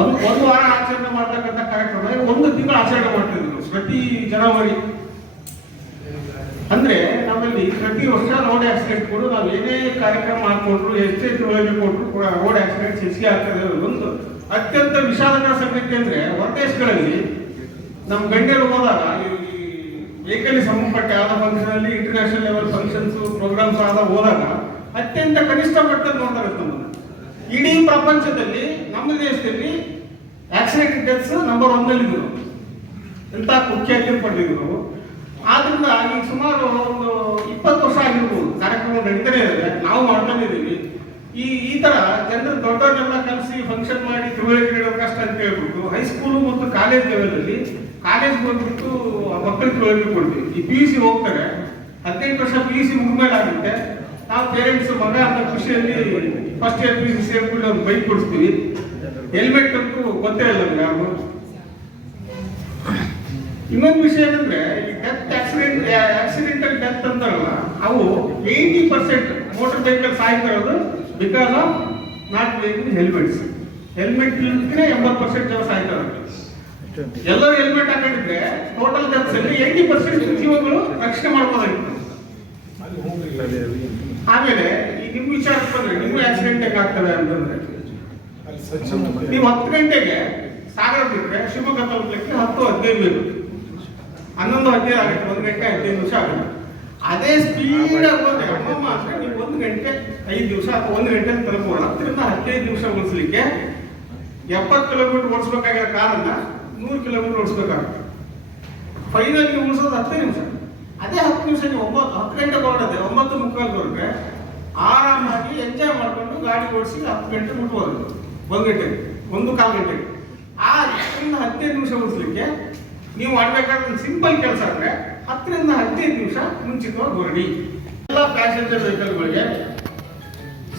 ಒಂದು ವಾರ ಆಚರಣೆ ಮಾಡ್ತಕ್ಕಂಥ ಕಾರ್ಯಕ್ರಮ 1 ತಿಂಗಳು ಆಚರಣೆ ಮಾಡ್ತಿದ್ರು ಪ್ರತಿ ಜನವರಿ. ಅಂದ್ರೆ ನಮ್ಮಲ್ಲಿ ಪ್ರತಿ ವರ್ಷ ರೋಡ್ ಆಕ್ಸಿಡೆಂಟ್ಗಳು ನಾವು ಏನೇ ಕಾರ್ಯಕ್ರಮ ಹಾಕೊಂಡ್ರು, ಎಷ್ಟೇ ತಿಳುವಳಿಕೆ ಕೊಟ್ಟರು ಕೂಡ ರೋಡ್ ಆಕ್ಸಿಡೆಂಟ್ಸ್ ಹೆಚ್ಚಿಗೆ ಆಗ್ತದೆ. ಒಂದು ಅತ್ಯಂತ ವಿಷಾದಕರ ಸಂಗತಿ ಅಂದ್ರೆ ಹೊರದೇಶಗಳಲ್ಲಿ ನಮ್ಮ ಗಣ್ಯರು ಹೋದಾಗ ಈ ವೆಹಿಕಲ್ ಸಂಬಂಧಪಟ್ಟ ಯಾವುದೋ ಫಂಕ್ಷನ್ ಅಲ್ಲಿ, ಇಂಟರ್ನ್ಯಾಷನಲ್ ಲೆವೆಲ್ ಫಂಕ್ಷನ್ಸ್ ಪ್ರೋಗ್ರಾಮ್ಸ್ ಆದ ಹೋದಾಗ ಅತ್ಯಂತ ಕನಿಷ್ಠ ಮಟ್ಟದಲ್ಲಿ ನೋಡ್ತಾರೆ ನಮ್ಮನ್ನ. ಇಡೀ ಪ್ರಪಂಚದಲ್ಲಿ ನಮ್ಮ ದೇಶದಲ್ಲಿ ಆಕ್ಸಿಡೆಂಟ್ ಡೆತ್ಸ್ ನಂಬರ್ 1 ಎಂತ ಕುಖ್ಯಾತಿ ಪಡೆದಿದ್ರು. ಆದ್ರಿಂದ ಈಗ ಸುಮಾರು ಒಂದು 20 ವರ್ಷ ಆಗಿರ್ಬೋದು ಕಾರ್ಯಕ್ರಮ ನಡೀತಾನೆ ಇದೆ, ನಾವು ಮಾಡ್ತಾನೆ ಇದ್ದೀವಿ. ಈ ತರ ಜನರು ದೊಡ್ಡವರೆಲ್ಲ ಕಲಿಸಿ ಫಂಕ್ಷನ್ ಮಾಡಿ ತಿಳುವಳಿಕೆ ನೀಡೋದು ಕಷ್ಟ ಅಂತ ಹೇಳ್ಬಿಟ್ಟು ಹೈಸ್ಕೂಲು ಮತ್ತು ಕಾಲೇಜ್ ಲೆವೆಲಲ್ಲಿ ಕಾಲೇಜ್ ಬಂದ್ಬಿಟ್ಟು ಮಕ್ಕಳಿಗೆ ತಿಳುವಳಿಕೆ ಕೊಡ್ತೀವಿ. ಈ PUC ಹೋಗ್ತಾರೆ, 18 ವರ್ಷ PUC ಮುಗಿದ್ಮೇಲೆ ಆಗುತ್ತೆ. ನಾವು ಪೇರೆಂಟ್ಸ್ ಮಗ ಅಂತ ಖುಷಿಯಲ್ಲಿ ಫಸ್ಟ್ ಇಯರ್ PUC ಸೇರ್ಕೊಂಡು ಒಂದು ಬೈಕ್ ಕೊಡಿಸ್ತೀವಿ. ಹೆಲ್ಮೆಟ್ ಅಂತೂ ಗೊತ್ತೇ ಇಲ್ಲ ನಮ್ಗೆ ಯಾರು. ಇನ್ನೊಂದು ವಿಷಯ ಏನಂದ್ರೆ ಈ ಡೆತ್ ಆಕ್ಸಿಡೆಂಟಲ್ ಡೆತ್ ಅಂತಾರಲ್ಲ, ಅವು 80% ಮೋಟರ್ ವೆಹಿಕಲ್ ಸಾಯ್ತಾ ಇರೋದು because of not varying helmets. Helmet ಇಲ್ಲದ್ರೆ 80% ಜನ ಸಾಯ್ತಾ ಇರೋದು. ಎಲ್ಲರೂ ಹೆಲ್ಮೆಟ್ ಹಾಕೊಂಡಿದ್ರೆ ಟೋಟಲ್ ಡೆತ್ಸ್ ಅಲ್ಲಿ 80% ಜೀವಗಳು ರಕ್ಷಣೆ ಮಾಡ್ಬೋದಾಗಿತ್ತು. ಆಮೇಲೆ ಈ ನಿಮ್ ವಿಚಾರಕ್ಕೆ ಬಂದ್ರೆ ನಿಮ್ಗೂ ಆಕ್ಸಿಡೆಂಟ್ ಹೇಗೆ ಆಗ್ತದೆ ಅಂತಂದ್ರೆ, ನೀವು 10 ಗಂಟೆಗೆ ಸಾಗರ ಬಿಟ್ರೆ ಶಿವಮೊಗ್ಗ ತಲುಪಲಿಕ್ಕೆ 10:15 ಬೇಕು. 11:15 ಆಗುತ್ತೆ, 1 ಗಂಟೆ 15 ನಿಮಿಷ ಆಗುತ್ತೆ. ಅದೇ ಸ್ಪೀಡ್ ಆಗಿ ಹೋದ್ರೆ ಅಮ್ಮಮ್ಮ ಅಂದ್ರೆ ನೀವು 1 ಗಂಟೆ 5 ನಿಮಿಷ ಅಥವಾ 1 ಗಂಟೆ ತಲುಪಬಹುದು. 10 ರಿಂದ 15 ನಿಮಿಷ ಓಡಿಸ್ಲಿಕ್ಕೆ 70 ಕಿಲೋಮೀಟರ್ ಓಡಿಸ್ಬೇಕಾಗಿರೋ ಕಾರನ್ನ 100 ಕಿಲೋಮೀಟರ್ ಓಡಿಸ್ಬೇಕಾಗುತ್ತೆ. ಫೈನಲ್ ನೀವು ಉಳಿಸೋದು 10 ನಿಮಿಷ. ಅದೇ 10 ನಿಮಿಷ ನೀವು 10 ಗಂಟೆಗೆ ಹೊರಡದೆ 9:45 ಹೊರಟ್ರೆ ಆರಾಮಾಗಿ ಎಂಜಾಯ್ ಮಾಡ್ಕೊಂಡು ಗಾಡಿ ಓಡಿಸಿ 10 ಗಂಟೆ ಮುಟ್ಬೋದು. 1 ಗಂಟೆಗೆ 1.25 ಗಂಟೆಗೆ. ಆ 10 ರಿಂದ 15 ನಿಮಿಷ ಉಳಿಸ್ಲಿಕ್ಕೆ ನೀವು ಮಾಡ್ಬೇಕಾದ್ರೆ ಒಂದು ಸಿಂಪಲ್ ಕೆಲಸ ಅಂದ್ರೆ 10 ರಿಂದ 15 ನಿಮಿಷ ಮುಂಚಿತವಾಗಿ ಹೊರಡಿ. ಎಲ್ಲ ಪ್ಯಾಸೆಂಜರ್ ವೆಹಿಕಲ್ಗಳಿಗೆ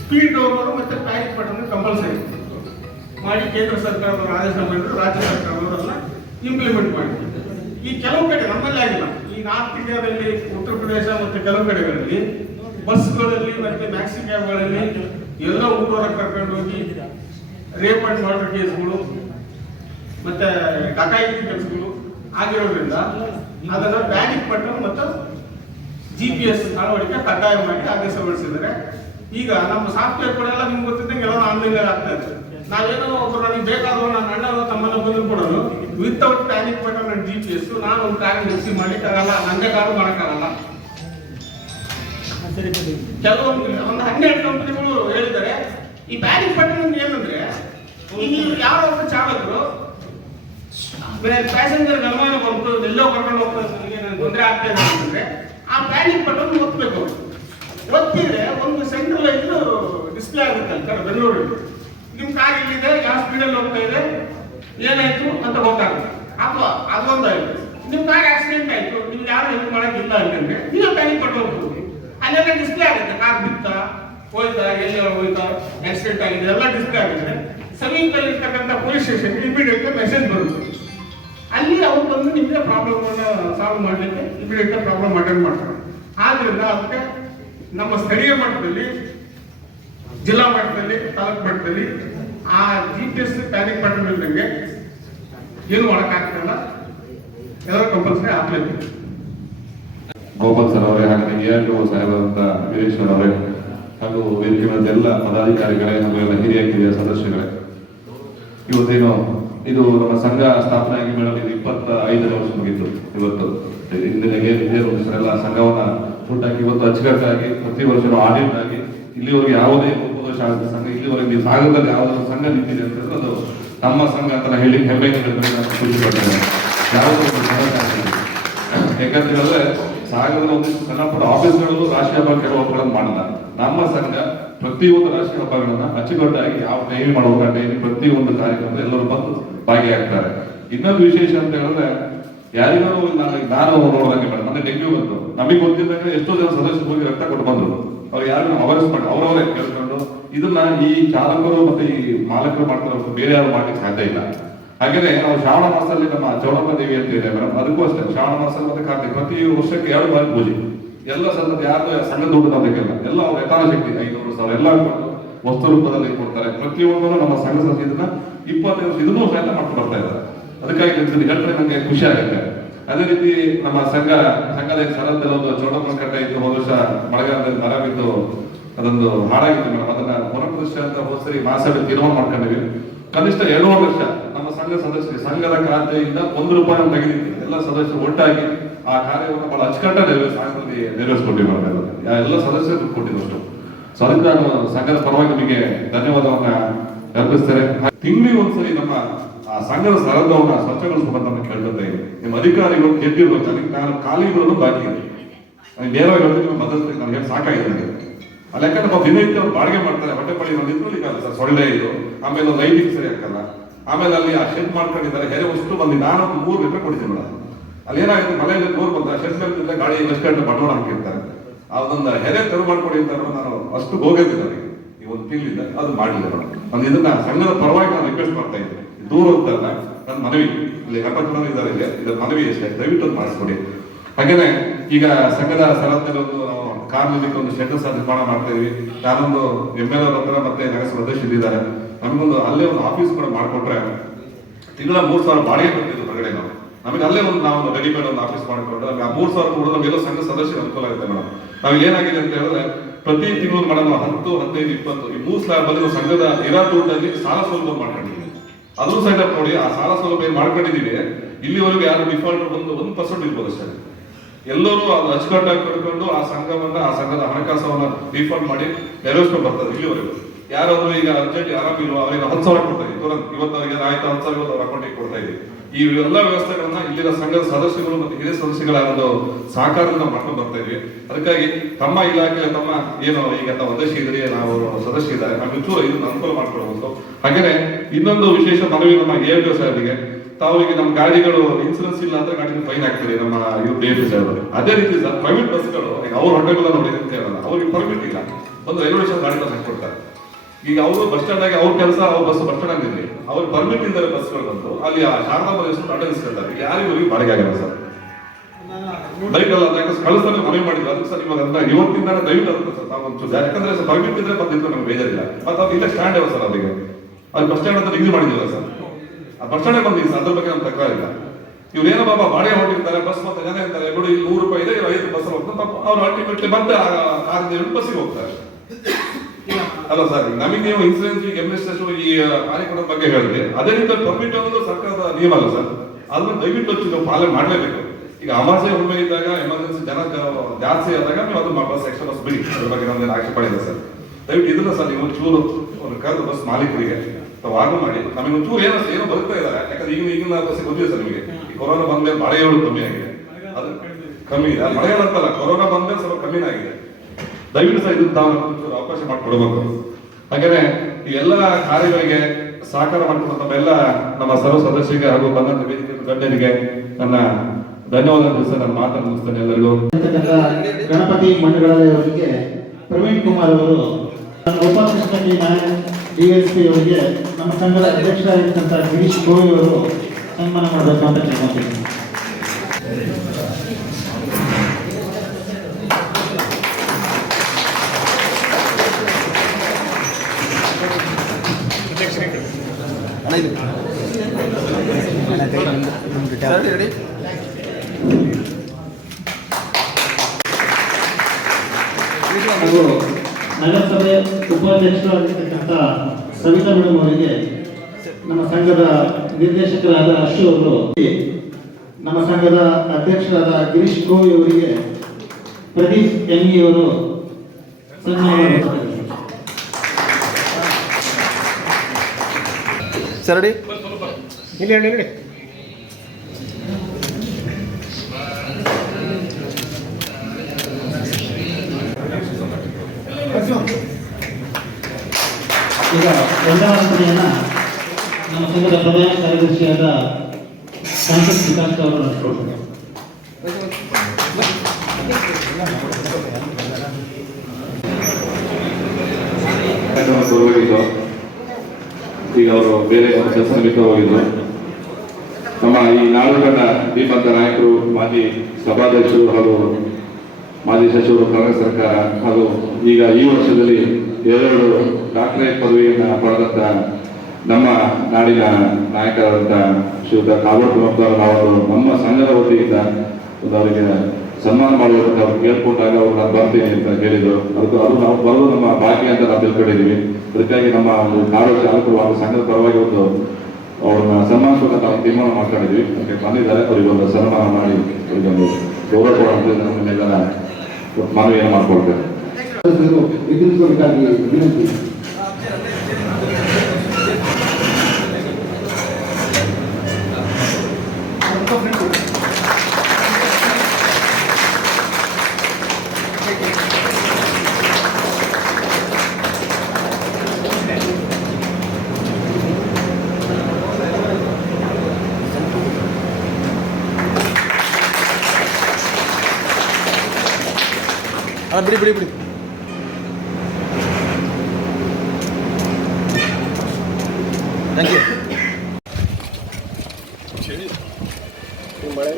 ಸ್ಪೀಡ್ ಡೋರ್ ಮತ್ತೆ ಪ್ಯಾನಿಕ್ ಬಟನ್ ಕಂಪಲ್ಸರಿ ಮಾಡಿ ಕೇಂದ್ರ ಸರ್ಕಾರದವರು ಆದೇಶ ಮಾಡಿದ್ರು, ರಾಜ್ಯ ಸರ್ಕಾರದವರೆಲ್ಲ ಇಂಪ್ಲಿಮೆಂಟ್ ಮಾಡಿ. ಈ ಕೆಲವು ಕಡೆ ನಮ್ಮಲ್ಲಿ ಆಗಿಲ್ಲ. ಈ ನಾರ್ತ್ ಇಂಡಿಯಾದಲ್ಲಿ, ಉತ್ತರ ಪ್ರದೇಶ ಮತ್ತೆ ಕೆಲವು ಕಡೆಗಳಲ್ಲಿ ಬಸ್ಗಳಲ್ಲಿ ಮತ್ತೆ ಮ್ಯಾಕ್ಸಿ ಕ್ಯಾಬ್ಗಳಲ್ಲಿ ಎಲ್ಲ ಊರವರ ಕರ್ಕೊಂಡು ಹೋಗಿ ರೇಪ್ ಅಂಡ್ ಮರ್ಡರ್ ಕೇಸ್ಗಳು ಮತ್ತೆ ಡಕಾಯಿತಿ ಕೆಲಸಗಳು ಆಗಿರೋದ್ರಿಂದ ಅದನ್ನ ಪ್ಯಾನಿಕ್ ಬಟನ್ ಮತ್ತು GPS ಅಳವಡಿಕೆ ಕಡ್ಡಾಯ ಮಾಡಿ ಆದೇಶ ಹೊರಡಿಸಿದ್ದಾರೆ. ಈಗ ನಮ್ಮ ಸಾಫ್ಟ್ವೇರ್ ಕೂಡ ಎಲ್ಲ ನಿಮ್ಗೆ ಗೊತ್ತಿದ್ದಂಗೆ ಎಲ್ಲ ಆನ್ಲೈನ್ ಆಗ್ತಾ ಇದೆ. ನಾವೇನೋ ಒಬ್ಬರು ನನಗೆ ಬೇಕಾದ್ರು ನನ್ನ ಅಣ್ಣ ತಮ್ಮನ್ನ ಬಂದು ಕೊಡೋದು without panic button and GPS ನಾನು ಒಂದು ಕಾರ್ಯ ರಿಸೀವ್ ಮಾಡ್ಲಿಕ್ಕೆ ಆಗಲ್ಲ, ನಂದೇ ಕಾರು ಮಾಡೋಕ್ಕಾಗಲ್ಲ. ಕೆಲವೊಂದು ಒಂದು 12 ಕಂಪನಿಗಳು ಹೇಳಿದ್ದಾರೆ ಈ ಪ್ಯಾನಿಕ್ ಬಟನ್ ಏನಂದ್ರೆ, ನೀವು ಯಾರೋ ಒಬ್ಬ ಚಾಲಕರು ಪ್ಯಾಸೆಂಜರ್ ಗಮನ ಬಂತು ಎಲ್ಲೋ ಕರ್ಕೊಂಡು ಹೋಗ್ತಾರೆ ತೊಂದರೆ ಆಗ್ತಾ ಇದೆ ಅಂತಂದ್ರೆ ಆ ಪ್ಯಾನಿಕ್ ಬಟನ್ ಒತ್ತಬೇಕು. ಒತ್ತಿದ್ರೆ ಒಂದು ಸೆಂಟ್ರಲೈಸ್ಡ್ ಡಿಸ್ಪ್ಲೇ ಆಗುತ್ತೆ ಅಂತ ಬೆಂಗಳೂರಲ್ಲಿ. ನಿಮ್ ಕಾರ್ ಇಲ್ಲಿದೆ, ಯಾವ ಸ್ಪೀಡಲ್ಲಿ ಹೋಗ್ತಾ ಇದೆ, ಏನಾಯ್ತು ಅಂತ ಗೊತ್ತಾಗುತ್ತೆ. ಅಥವಾ ಅದೊಂದಾಯ್ತು, ನಿಮ್ ಕಾರ್ ಆಕ್ಸಿಡೆಂಟ್ ಆಯ್ತು, ನೀವು ಯಾರು ಹೆಲ್ಪ್ ಮಾಡಕ್ಕಿಲ್ಲ ಅಂತಂದ್ರೆ ನೀವು ಪ್ಯಾನಿಕ್ ಬಟನ್ ಹೋಗ್ಬೋದು. ಅಲ್ಲೆಲ್ಲ ಡಿಸ್ಪ್ಲೇ ಆಗುತ್ತೆ, ಕಾರ್ ಬಿತ್ತ ಹೋಯ್ತಾ, ಎಲ್ಲಿ ಹೋಯ್ತಾ, ಆಕ್ಸಿಡೆಂಟ್ ಆಗಿದೆ ಎಲ್ಲ ಡಿಸ್ಪ್ಲೇ ಆಗುತ್ತೆ. ಸಮೀಪದಲ್ಲಿ ಇರ್ತಕ್ಕಂಥ ಪೊಲೀಸ್ ಸ್ಟೇಷನ್ಗೆ ಇಮಿಡಿಯೇಟ್ ಮೆಸೇಜ್ ಬರುತ್ತೆ. ಅಲ್ಲಿ ಅವ್ರು ಬಂದು ನಿಮಗೆ ಪ್ರಾಬ್ಲಮ್ ಸಾಲ್ವ್ ಮಾಡಲಿಕ್ಕೆ ಇಮಿಡಿಯೇಟ್ ಪ್ರಾಬ್ಲಮ್ ಅಟೆಂಡ್ ಮಾಡ್ತಾರೆ. ಆದ್ರಿಂದ ಅದಕ್ಕೆ ನಮ್ಮ ಸ್ಥಳೀಯ ಮಟ್ಟದಲ್ಲಿ, ಜಿಲ್ಲಾ ಮಟ್ಟದಲ್ಲಿ, ತಾಲೂಕು ಮಟ್ಟದಲ್ಲಿ ಆ GPS ಪ್ಯಾನಿಕ್ ಬಟನ್ ಇಲ್ದಂಗೆ ಏನು ಮಾಡಕ್ಕಾಗ್ತಲ್ಲ, ಎಲ್ಲ ಕಂಪಲ್ಸರಿ ಆಗ್ಬೇಕು. ಗೋಪಾಲ್ ಸರ್ ಅವರೇ, ಹಾಗೆ ARO ಸಾಹೇಬರಂತ ವೀರೇಶ್ವರ್ ಅವರೇ, ಹಾಗೂ ವೇದಿಕೆ ಮೇಲೆ ಎಲ್ಲ ಪದಾಧಿಕಾರಿಗಳೇ ಹಾಗೂ ಎಲ್ಲ ಹಿರಿಯ ಸದಸ್ಯಗಳೇ, ಇವತ್ತೇನು ಇದು ನಮ್ಮ ಸಂಘ ಸ್ಥಾಪನೆ ಆಗಿ ಮೇಡಮ್ ಇದು 25ನೇ ವರ್ಷ ಮುಗಿತು. ಇವತ್ತು ಹಿಂದಿನಿಗೆ ಎಲ್ಲ ಸಂಘವನ್ನ ಹುಟ್ಟಾಕಿ ಇವತ್ತು ಅಚ್ಚುಕಟ್ಟಾಗಿ ಪ್ರತಿ ವರ್ಷ ಆಡಿಟ್ ಆಗಿ ಇಲ್ಲಿವರೆಗೆ ಯಾವುದೇ 30 ವರ್ಷ ಆದ ಸಂಘ ಇಲ್ಲಿವರೆಗೆ ಈ ಸಾಗರದಲ್ಲಿ ಯಾವುದಾದ್ರು ಸಂಘ ನಿಂತಿದೆ ಅಂತಂದ್ರೆ ಅದು ನಮ್ಮ ಸಂಘ ಅಂತ ಹೇಳಿ ಹೆಮ್ಮೆ ಖುಷಿ ಪಡ್ತೇನೆ. ಯಾವುದೇ ಯಾಕಂತ ಹೇಳಿದ್ರೆ ಸಾಗರದ ಒಂದಿಷ್ಟು ಸಣ್ಣ ಪುಟ್ಟ ಆಫೀಸ್ಗಳಲ್ಲೂ ರಾಷ್ಟ್ರೀಯ ಹಬ್ಬ ಕೆಲವು ಹಬ್ಬಗಳನ್ನು ಮಾಡಲ್ಲ. ನಮ್ಮ ಸಂಘ ಪ್ರತಿಯೊಂದು ರಾಷ್ಟ್ರೀಯ ಹಬ್ಬಗಳನ್ನ ಅಚ್ಚುಕಟ್ಟಾಗಿ ಯಾವ ಡೈಲಿ ಮಾಡಬೇಕು, ಡೈಲಿ ಪ್ರತಿಯೊಂದು ಕಾರ್ಯಕ್ರಮ ಎಲ್ಲರೂ ಬಂದು ಭಾಗಿಯಾಗ್ತಾರೆ. ಇನ್ನೊಂದು ವಿಶೇಷ ಅಂತ ಹೇಳಿದ್ರೆ, ಯಾರಿಗೂ ನಾನು ನೋಡೋದಂಗೆ ಮೇಡಮ್, ಮೊನ್ನೆ ಡೆಂಗ್ಯೂ ಬಂತು, ನಮಗೆ ಗೊತ್ತಿದ್ದಂಗೆ ಎಷ್ಟೋ ಜನ ಸದಸ್ಯರು ಹೋಗಿ ರಕ್ತ ಕೊಟ್ಟು ಬಂದ್ರು. ಅವ್ರು ಯಾರು ಅವೇರ್ಸ್ ಮಾಡಿ ಅವರವರೇ ಕೇಳ್ಕೊಂಡು ಇದನ್ನ ಈ ಚಾಲಕರು ಮತ್ತೆ ಈ ಮಾಲಕರು ಮಾಡ್ತಾರೆ, ಬೇರೆ ಯಾರು ಮಾಡ್ಲಿಕ್ಕೆ ಸಾಧ್ಯ ಇಲ್ಲ. ಹಾಗೆಯೇ ನಾವು ಶ್ರಾವಣ ಮಾಸದಲ್ಲಿ ನಮ್ಮ ಚೌಡಮ್ಮ ದೇವಿ ಅಂತ ಇದೆ ಮೇಡಮ್, ಅದಕ್ಕೂ ಅಷ್ಟೇ ಶ್ರಾವಣ ಮಾಸ ಮತ್ತೆ ಕಾರ್ತಿಕ್ ಪ್ರತಿ ವರ್ಷಕ್ಕೆ 2 ಬಾರಿ ಪೂಜೆ. ಎಲ್ಲ ಸಂಘದ ಯಾರು ಸಣ್ಣ ದುಡ್ಡು ಅದಕ್ಕೆಲ್ಲ ಎಲ್ಲ ಅವ್ರ ಯಥಾಶಕ್ತಿ 500,000 ಎಲ್ಲ ವಸ್ತು ರೂಪದಲ್ಲಿ ಕೊಡ್ತಾರೆ. ಪ್ರತಿಯೊಂದನ್ನು ನಮ್ಮ ಸಂಘ ಸದಸ್ಯ ಇದನ್ನ 25 ವರ್ಷ ಇದನ್ನೂ ಸಹಿತ ಮಾಡ್ಕೊಂಡು ಬರ್ತಾ ಇದ್ದಾರೆ. ಅದಕ್ಕಾಗಿ ಹೇಳ್ತಾರೆ ನನಗೆ ಖುಷಿ ಆಗುತ್ತೆ. ಅದೇ ರೀತಿ ನಮ್ಮ ಸಂಘದ ಸರದಲ್ಲಿ ಒಂದು ಚೌಡಮ್ಮನ ಕಟ್ಟ ಇತ್ತು, ಹೋದ ವರ್ಷ ಮಳೆಗಾಲದಲ್ಲಿ ಮರ ಬಿದ್ದು ಅದೊಂದು ಹಾಳಾಗಿತ್ತು ಮೇಡಮ್. ಅದನ್ನ ಪುನಃಪ್ರತಿಷ್ಠೆ ಅಂತ ಹೋದ್ಸರಿ ಮಾಸದಲ್ಲಿ ತೀರ್ಮಾನ ಮಾಡ್ಕೊಂಡಿವಿ. ಕನಿಷ್ಠ 2 ವರ್ಷ ನಮ್ಮ ಸಂಘದ ಖಾತೆಯಿಂದ ₹1 ತೆಗೆದಿತ್ತು. ಎಲ್ಲ ಸದಸ್ಯರು ಒಟ್ಟಾಗಿ ಆ ಕಾರ್ಯವನ್ನು ಬಹಳ ಅಚ್ಚುಕಟ್ಟಾಗಿ ನೆರವೇರಿಸ್ಕೊಟ್ಟಿವಿ ಮೇಡಮ್. ಎಲ್ಲ ಸದಸ್ಯರು ಕೊಟ್ಟಿದ್ದಷ್ಟು. ಸೊ ಅದಕ್ಕೆ ನಾನು ಸಂಘದ ಪರವಾಗಿ ನಿಮಗೆ ಧನ್ಯವಾದವನ್ನ ಅರ್ಪಿಸ್ತೇನೆ. ತಿಂಗಳಿಗೆ ಒಂದ್ಸರಿ ನಮ್ಮ ಆ ಸಂಘದ ಸರಂಗವನ್ನ ಸ್ವಚ್ಛಗೊಳಿಸ್ಬೇಕಂತ ನಾನು ಕೇಳ್ಕೊತಾ ಇದ್ದೀನಿ. ನಿಮ್ಮ ಅಧಿಕಾರಿಗಳು ಗೆದ್ದಿರ್ಬೇಕು, ನನಗೆ ನಾನು ಖಾಲಿ ಇರೋದು ಬಾಕಿ ಇದೆ. ನನಗೆ ನೇರವಾಗಿ ಹೇಳ್ತೀನಿ, ಮಧ್ಯಸ್ಥಿಕೆ ನನಗೆ ಸಾಕಾಗಿದೆ ನನಗೆ. ಅಲ್ಲಿ ಯಾಕಂದ್ರೆ ನಾವು ದಿನನಿತ್ಯ ಅವ್ರು ಬಾಡಿಗೆ ಮಾಡ್ತಾರೆ, ಹೊಟ್ಟೆ ಪಡಿ ನಿಂತ್ಕೊಳ್ಳಿಕ್ಕಲ್ಲ ಸರ್, ಸೊಳ್ಳೆ ಇದು, ಆಮೇಲೆ ಲೈಟಿಂಗ್ ಸರಿ ಹಾಕಲ್ಲ, ಆಮೇಲೆ ಅಲ್ಲಿ ಆ ಶೆಡ್ ಮಾಡ್ಕೊಂಡಿದ್ದಾರೆ, ಹೆರೆ ವಸ್ತು ಬಂದು ನಾನು 3 ಲೀಟರ್ ಕೊಡ್ತೀನಿ ಮೇಡಮ್. ಅಲ್ಲಿ ಏನಾಗುತ್ತೆ, ಮನೆಯಲ್ಲಿ ಬೋರ್ ಬಂದ ಶೆಡ್ ಮೇಲೆ ಗಾಡಿ ಎಷ್ಟು ಬಂಡವಾಳ ಹಾಕಿರ್ತಾರೆ, ಅದೊಂದು ಹೆರೆ ತೆರವು ಮಾಡ್ಕೊಡಿ ಅಂತ ನಾನು ಅಷ್ಟು ಹೋಗಿದ್ದೀನಿ ನನಗೆ ಈ ಒಂದು ತಿಂಗಳಿಂದ, ಅದು ಮಾಡಲಿಲ್ಲ ಮೇಡಮ್. ನಾನು ಇದನ್ನ ಸಂಘದ ಪರವಾಗಿ ನಾನು ರಿಕ್ವೆಸ್ಟ್ ಮಾಡ್ತಾ ಇದ್ದೀನಿ, ದೂರ ಅಂತಲ್ಲ, ನನ್ನ ಮನವಿ, ಇಲ್ಲಿ ಘಟಕಗಳು ಇದ್ದಾರೆ, ಇದರ ಮನವಿ ಅಷ್ಟೇ, ದಯವಿಟ್ಟು ಅದು ಮಾಡಿಸ್ಕೊಡಿ. ಹಾಗೇನೆ ಈಗ ಸಂಘದ ಸ್ಥಳದಲ್ಲಿ ಒಂದು ನಾವು ಕಾರ್ಮಿಕರಿಗೆ ಒಂದು ಶೆಡ್ ಸಹ ನಿರ್ಮಾಣ ಮಾಡ್ತಾ ಇದೀವಿ. ನಾನೊಂದು MLA ಹತ್ರ ಮತ್ತೆ ನಗರಸಭೆ ಅಧ್ಯಕ್ಷರಿದ್ದಾರೆ, ನಮಗೊಂದು ಅಲ್ಲೇ ಒಂದು ಆಫೀಸ್ ಕೂಡ ಮಾಡಿಕೊಟ್ರೆ ತಿಂಗಳ 3,000 ಬಾಡಿಗೆ ಕೊಡ್ತಿದ್ದು ಹೊರಗಡೆ ನಾವು. ನಮಗೆ ಅಲ್ಲೇ ಒಂದು ನಾವು ರೆಡಿಮೇಡ್ ಒಂದು ಆಫೀಸ್ ಮಾಡಿಕೊಂಡು ನಮಗೆ ಆ 3,000 ಕೂಡ ನಮಗೆಲ್ಲ ಸಂಘ ಸದಸ್ಯರು ಅನುಕೂಲ ಆಗುತ್ತೆ ಮೇಡಮ್. ನಮಗೆ ಏನಾಗಿದೆ ಅಂತ ಹೇಳಿದ್ರೆ ಪ್ರತಿ ತಿಂಗಳು ಮೇಡಮ್ 10, 15, 20 ಈ 3 ಸ್ಲಾಬ್ ಅಲ್ಲಿ ಸಂಘದ ಇರಾ ದುಡ್ಡಲ್ಲಿ ಸಾಲ ಸೌಲಭ್ಯ ಮಾಡ್ಕೊಂಡಿದ್ದೀವಿ. ಅದ್ರ ಸೈಡ್ ಅಪ್ ನೋಡಿ, ಆ ಸಾಲ ಸೌಲಭ್ಯ ಮಾಡ್ಕೊಂಡಿದ್ದೀವಿ. ಇಲ್ಲಿವರೆಗೂ ಯಾರು ಡಿಫಾಲ್ಟ್ ಒಂದು 1% ಇರ್ಬೋದು ಅಷ್ಟೇ. ಎಲ್ಲರೂ ಅದು ಅಚ್ಚುಕಟ್ಟಾಗಿ ಕಟ್ಕೊಂಡು ಆ ಸಂಘವನ್ನ, ಆ ಸಂಘದ ಹಣಕಾಸವನ್ನ ಡಿಫಾಲ್ಟ್ ಮಾಡಿ ನೆರವೇರಿಸ್ಕೊಂಡು ಬರ್ತಾರೆ ಇಲ್ಲಿವರೆಗೂ. ಯಾರಾದ್ರೂ ಈಗ ಅರ್ಜೆಂಟ್ ಆರಾಮಿರುವ ಅವರಿಗೆ 10,000 ಕೊಡ್ತಾ ಇದ್ದೀವಿ ತುರಂತ, ಇವತ್ತು ಅವರಿಗೆ ಆಯ್ತು 10,000 ಅವ್ರ ಅಕೌಂಟಿಗೆ ಕೊಡ್ತಾ ಇದ್ದೀವಿ. ಈ ಎಲ್ಲ ವ್ಯವಸ್ಥೆಗಳನ್ನ ಇಲ್ಲಿನ ಸಂಘದ ಸದಸ್ಯರು ಮತ್ತು ಹಿರಿಯ ಸದಸ್ಯಗಳ ಒಂದು ಸಹಕಾರದಿಂದ ಮಾಡ್ಕೊಂಡು ಬರ್ತಾ ಇದ್ವಿ. ಅದಕ್ಕಾಗಿ ತಮ್ಮ ಇಲಾಖೆ, ತಮ್ಮ ಏನು ಈಗ ಅಧ್ಯಕ್ಷ ಇದ್ರಿ, ನಾವು ಸದಸ್ಯ ಇದ್ದಾರೆ, ನಮಗೆ ಚೂರು ಇದನ್ನ ಅನುಕೂಲ ಮಾಡ್ಕೊಳ್ಬಹುದು. ಹಾಗೇನೆ ಇನ್ನೊಂದು ವಿಶೇಷ ಮನವಿ ನಮ್ಮ AFO ಸಾಹೇಬ್ರಿಗೆ, ತಾವು ಈಗ ನಮ್ಮ ಗಾಡಿಗಳು ಇನ್ಸೂರೆನ್ಸ್ ಇಲ್ಲ ಅಂದ್ರೆ ಗಾಡಿಗೆ ಫೈನ್ ಹಾಕ್ತೀರಿ ನಮ್ಮ AFO ಸಾಹೇಬರು. ಅದೇ ರೀತಿ ಸರ್ ಪ್ರೈವೇಟ್ ಬಸ್ಗಳು ಈಗ ಅವ್ರ ಹೊಟ್ಟೆಗಳ ನೋಡಿ ಅಂತ ಹೇಳಲ್ಲ, ಅವ್ರಿಗೆ ಪರ್ಮಿಟ್ ಇಲ್ಲ, ಒಂದು ರೈಲ್ವೆ ಸ್ಟೇಷನ್ ಗಾಡಿ ಹಾಕೊಡ್ತಾರೆ. ಈಗ ಅವರು ಬಸ್ ಸ್ಟ್ಯಾಂಡ್ ಆಗಿ ಅವ್ರ ಕೆಲಸ, ಅವ್ರ ಬಸ್ ಸ್ಟ್ಯಾಂಡ್ ಆಗಿರ್ಲಿ, ಅವ್ರ ಪರ್ಮಿಟ್ ಇದ್ದಾರೆ ಬಸ್ಗಳು ಬಂದು ಅಲ್ಲಿ ಆ ಶಾರದಾ ಅಟೆಂಡೆನ್ಸ್ ಕೇಳ್ತಾರೆ, ಯಾರಿಗೂ ಬಾಡಿಗೆ ಆಗಲ್ಲ ಸರ್. ಬೈಕ್ ಅಲ್ಲ ಕಳಿಸ್ತಾರೆ ಮನವಿ ಮಾಡಿದ್ರು, ಅದಕ್ಕೆ ಸರ್ ಇವಾಗ ಇವತ್ತಿಂದಾನೆ ದಯವಿಟ್ಟು ಆಗುತ್ತೆ ಸರ್, ನಾವು ಒಂಚೂರು ಯಾಕಂದ್ರೆ ಸರ್ ಪರ್ಮಿಟ್ ಇದ್ರೆ ಬಂದಿದ್ರು ನಮ್ಗೆ ಬೇಜಾರಿಲ್ಲ. ಮತ್ತೆ ಅವ್ರು ಇಲ್ಲ ಸ್ಟ್ಯಾಂಡ್ ಇವ ಸರ್, ಅವರಿಗೆ ಅಲ್ಲಿ ಬಸ್ ಸ್ಟ್ಯಾಂಡ್ ಅಂತ ಡಿಗ್ರಿ ಮಾಡಿದಿಲ್ಲ ಸರ್, ಆ ಬಸ್ ಸ್ಟ್ಯಾಂಡ್ ಬಂದಿಲ್ಲ ಸರ್, ಅದ್ರ ಬಗ್ಗೆ ನಮ್ಗೆ ತಕರಾರಿಲ್ಲ. ಇವ್ರು ಏನೋ ಬಾಬಾ ಬಾಡಿಗೆ ಹೊಟ್ಟಿರ್ತಾರೆ, ಬಸ್ ಮತ್ತೆ ಜನ ಇರ್ತಾರೆ, ನೋಡಿ ಇಲ್ಲಿ 100 ರೂಪಾಯಿ ಇದೆ, 5 ಬಸ್ ಹೋಗ್ತಾರೆ, ಅವ್ರು ಅಲ್ಟಿಮೇಟ್ಲಿ ಮತ್ತೆ ಆ ಬಸ್ಸಿಗೆ ಹೋಗ್ತಾರೆ ಅಲ್ಲ ಸರ್. ನಮಗೆ ನೀವು ಇನ್ಸೂರೆನ್ಸ್ ಈ ಕಾರ್ಯಕ್ರಮದ ಬಗ್ಗೆ ಹೇಳಿದ್ರೆ ಅದೇ ರೀತಿ ಪರ್ಮಿಟ್ ಅನ್ನೋದು ಸರ್ಕಾರದ ನಿಯಮ ಅಲ್ಲ ಸರ್, ಅದನ್ನ ದಯವಿಟ್ಟು ನೀವು ಪಾಲನೆ ಮಾಡಲೇಬೇಕು. ಈಗ ಅಮಾವಾಸ್ಯೆ ಹುಣ್ಣಿಮೆ ಇದ್ದಾಗ ಎಮರ್ಜೆನ್ಸಿ ಜನ ಜಾಸ್ತಿ ಆದಾಗ ನೀವು ಅದು ಬಸ್ ಎಕ್ಸ್ಟ್ರಾ ಬಸ್ ಬಿಡಿ, ಅದ್ರ ಬಗ್ಗೆ ನಮ್ದೇನು ಆಕ್ಷೇಪಣೆ ಇದೆ ಸರ್. ದಯವಿಟ್ಟು ಇದನ್ನ ಸರ್ ನೀವು ಚೂರು ಒಂದು ಕರೆದು ಬಸ್ ಮಾಲೀಕರಿಗೆ ವಾದ ಮಾಡಿ, ನಮಗೆ ಒಂದು ಚೂರು ಏನೋ ಬದುಕ್ತಾ ಇದ್ದಾರೆ. ಯಾಕಂದ್ರೆ ಈಗಿನ ಬಸ್ ಗೊತ್ತಿದೆ ಸರ್ ನಿಮಗೆ, ಈ ಕೊರೋನಾ ಬಂದ್ಮೇಲೆ ಬಾಡಿಗೆಗಳು ಕಮ್ಮಿ ಆಗಿದೆ, ಅದು ಕಮ್ಮಿ ಇದೆ, ಮಳೆಗಾಲ ಅಂತಲ್ಲ, ಕೊರೋನಾ ಬಂದ್ಮೇಲೆ ಸ್ವಲ್ಪ ಕಮ್ಮಿನೇ ಆಗಿದೆ. ದಯವಿಟ್ಟು ಸಹ ಇದನ್ನು ತಾವು ಅವಕಾಶ ಮಾಡಿಕೊಡ್ಬೇಕು. ಹಾಗೇನೆ ಈ ಎಲ್ಲ ಕಾರ್ಯಗಳಿಗೆ ಸಹಕಾರ ಮಾಡಿಕೊಂಡು ತಮ್ಮೆಲ್ಲ ನಮ್ಮ ಸರ್ವ ಸದಸ್ಯರಿಗೆ ಹಾಗೂ ಬಂದಂತ ವೇದಿಕೆ ಗಣ್ಯರಿಗೆ ನನ್ನ ಧನ್ಯವಾದ ಸರ್. ನನ್ನ ಮಾತನ್ನು ಮುಗಿಸ್ತೇನೆ ಎಲ್ಲರಿಗೂ. ಗಣಪತಿ ಮಂಡಳದವರಿಗೆ ಪ್ರವೀಣ್ ಕುಮಾರ್ ಅವರು, ಗೋಪಾಲಕೃಷ್ಣ DSP ಅವರಿಗೆ ನಮ್ಮ ಸಂಘದ ಅಧ್ಯಕ್ಷರಾಗಿರ್ತಂಥ ಗಿರೀಶ್ ಗೋವಿ ಅವರು ಸನ್ಮಾನ ಮಾಡಬೇಕು ಅಂತ ಕೇಳ್ಕೊತೀನಿ. ಹಾಗೂ ನಗರಸಭೆ ಉಪಾಧ್ಯಕ್ಷರಾಗಿರ್ತಕ್ಕಂಥ ಸವಿತಾ ಮೇಡಮ್ ಅವರಿಗೆ, ನಮ್ಮ ಸಂಘದ ನಿರ್ದೇಶಕರಾದ ಅಶು ಅವರು, ನಮ್ಮ ಸಂಘದ ಅಧ್ಯಕ್ಷರಾದ ಗಿರೀಶ್ ಗೋವಿ ಅವರಿಗೆ ಪ್ರದೀಪ್ ME ಅವರು ಸನ್ಮಾನ ಮಾಡುತ್ತಾರೆ. ಸರಡಿ ಇಲ್ಲಿ ಹೇಳಿ. ಈಗ ವಂದನಾರ್ಪಣೆಯನ್ನ ನಮ್ಮ ಸಂಘದ ಪ್ರಧಾನ ಕಾರ್ಯದರ್ಶಿಯಾದ ಸಂತೋಷ್ ವಿಕಾಸ್ ಅವರು ನಡೆಸಿಕೊಡ್ತಾರೆ. ಈಗ ಅವರು ಬೇರೆ ಕೆಲಸ ನಿಮಿತ್ತ ಹೋಗಿದ್ರು. ನಮ್ಮ ಈ ನಾಡುಗಳ ಧೀಮಂತ ನಾಯಕರು, ಮಾಜಿ ಸಭಾಧ್ಯಕ್ಷರು ಹಾಗೂ ಮಾಜಿ ಸಚಿವರು, ಕಾಂಗ್ರೆಸ್ ಸರ್ಕಾರ ಹಾಗೂ ಈಗ ಈ ವರ್ಷದಲ್ಲಿ 2 ಡಾಕ್ಟರೇಟ್ ಪದವಿಯನ್ನು ಪಡೆದಂತ ನಮ್ಮ ನಾಡಿನ ನಾಯಕರಾದಂಥ ಶ್ರೀಯುತ ಕಾಗೋಡು ತಿಮ್ಮಪ್ಪನವರು ನಾವು ನಮ್ಮ ಸಂಘದ ವತಿಯಿಂದ ಒಂದು ಅವರಿಗೆ ಸನ್ಮಾನ ಮಾಡಬೇಕಂತ ಅವ್ರು ಕೇಳ್ಕೊಂಡಾಗ ಅವ್ರು ನಾನು ಬರ್ತೀನಿ ಅಂತ ಹೇಳಿದ್ರು. ಅದು ನಾವು ಬರೋದು ನಮ್ಮ ಭಾಗ್ಯ ಅಂತ ನಾವು ತಿಳ್ಕೊಂಡಿದ್ದೀವಿ. ಅದಕ್ಕಾಗಿ ನಮ್ಮ ಒಂದು ಕಾರು ಚಾಲಕರು ಹಾಗೂ ಸಂಘದ ಪರವಾಗಿ ಒಂದು ಅವ್ರನ್ನ ಸನ್ಮಾನಿಸಬೇಕಂತ ನಾವು ತೀರ್ಮಾನ ಮಾಡ್ಕೊಂಡಿದ್ವಿ. ಅದಕ್ಕೆ ಬಂದಿದ್ದಾರೆ, ಅವರಿಗೆ ಒಂದು ಸನ್ಮಾನ ಮಾಡಿ ಅವರಿಗೊಂದು ಗೌರವ ಕೊಡುವಂತೆ ನಮ್ಮನ್ನೆಲ್ಲರ ಮನವಿಯನ್ನು ಮಾಡ್ಕೊಳ್ತೇವೆ. ವಿನಂತಿ. ಬಿಡಿ ಬಿಡಿ ಬಿಡಿ. Thank you. ಮಳೆ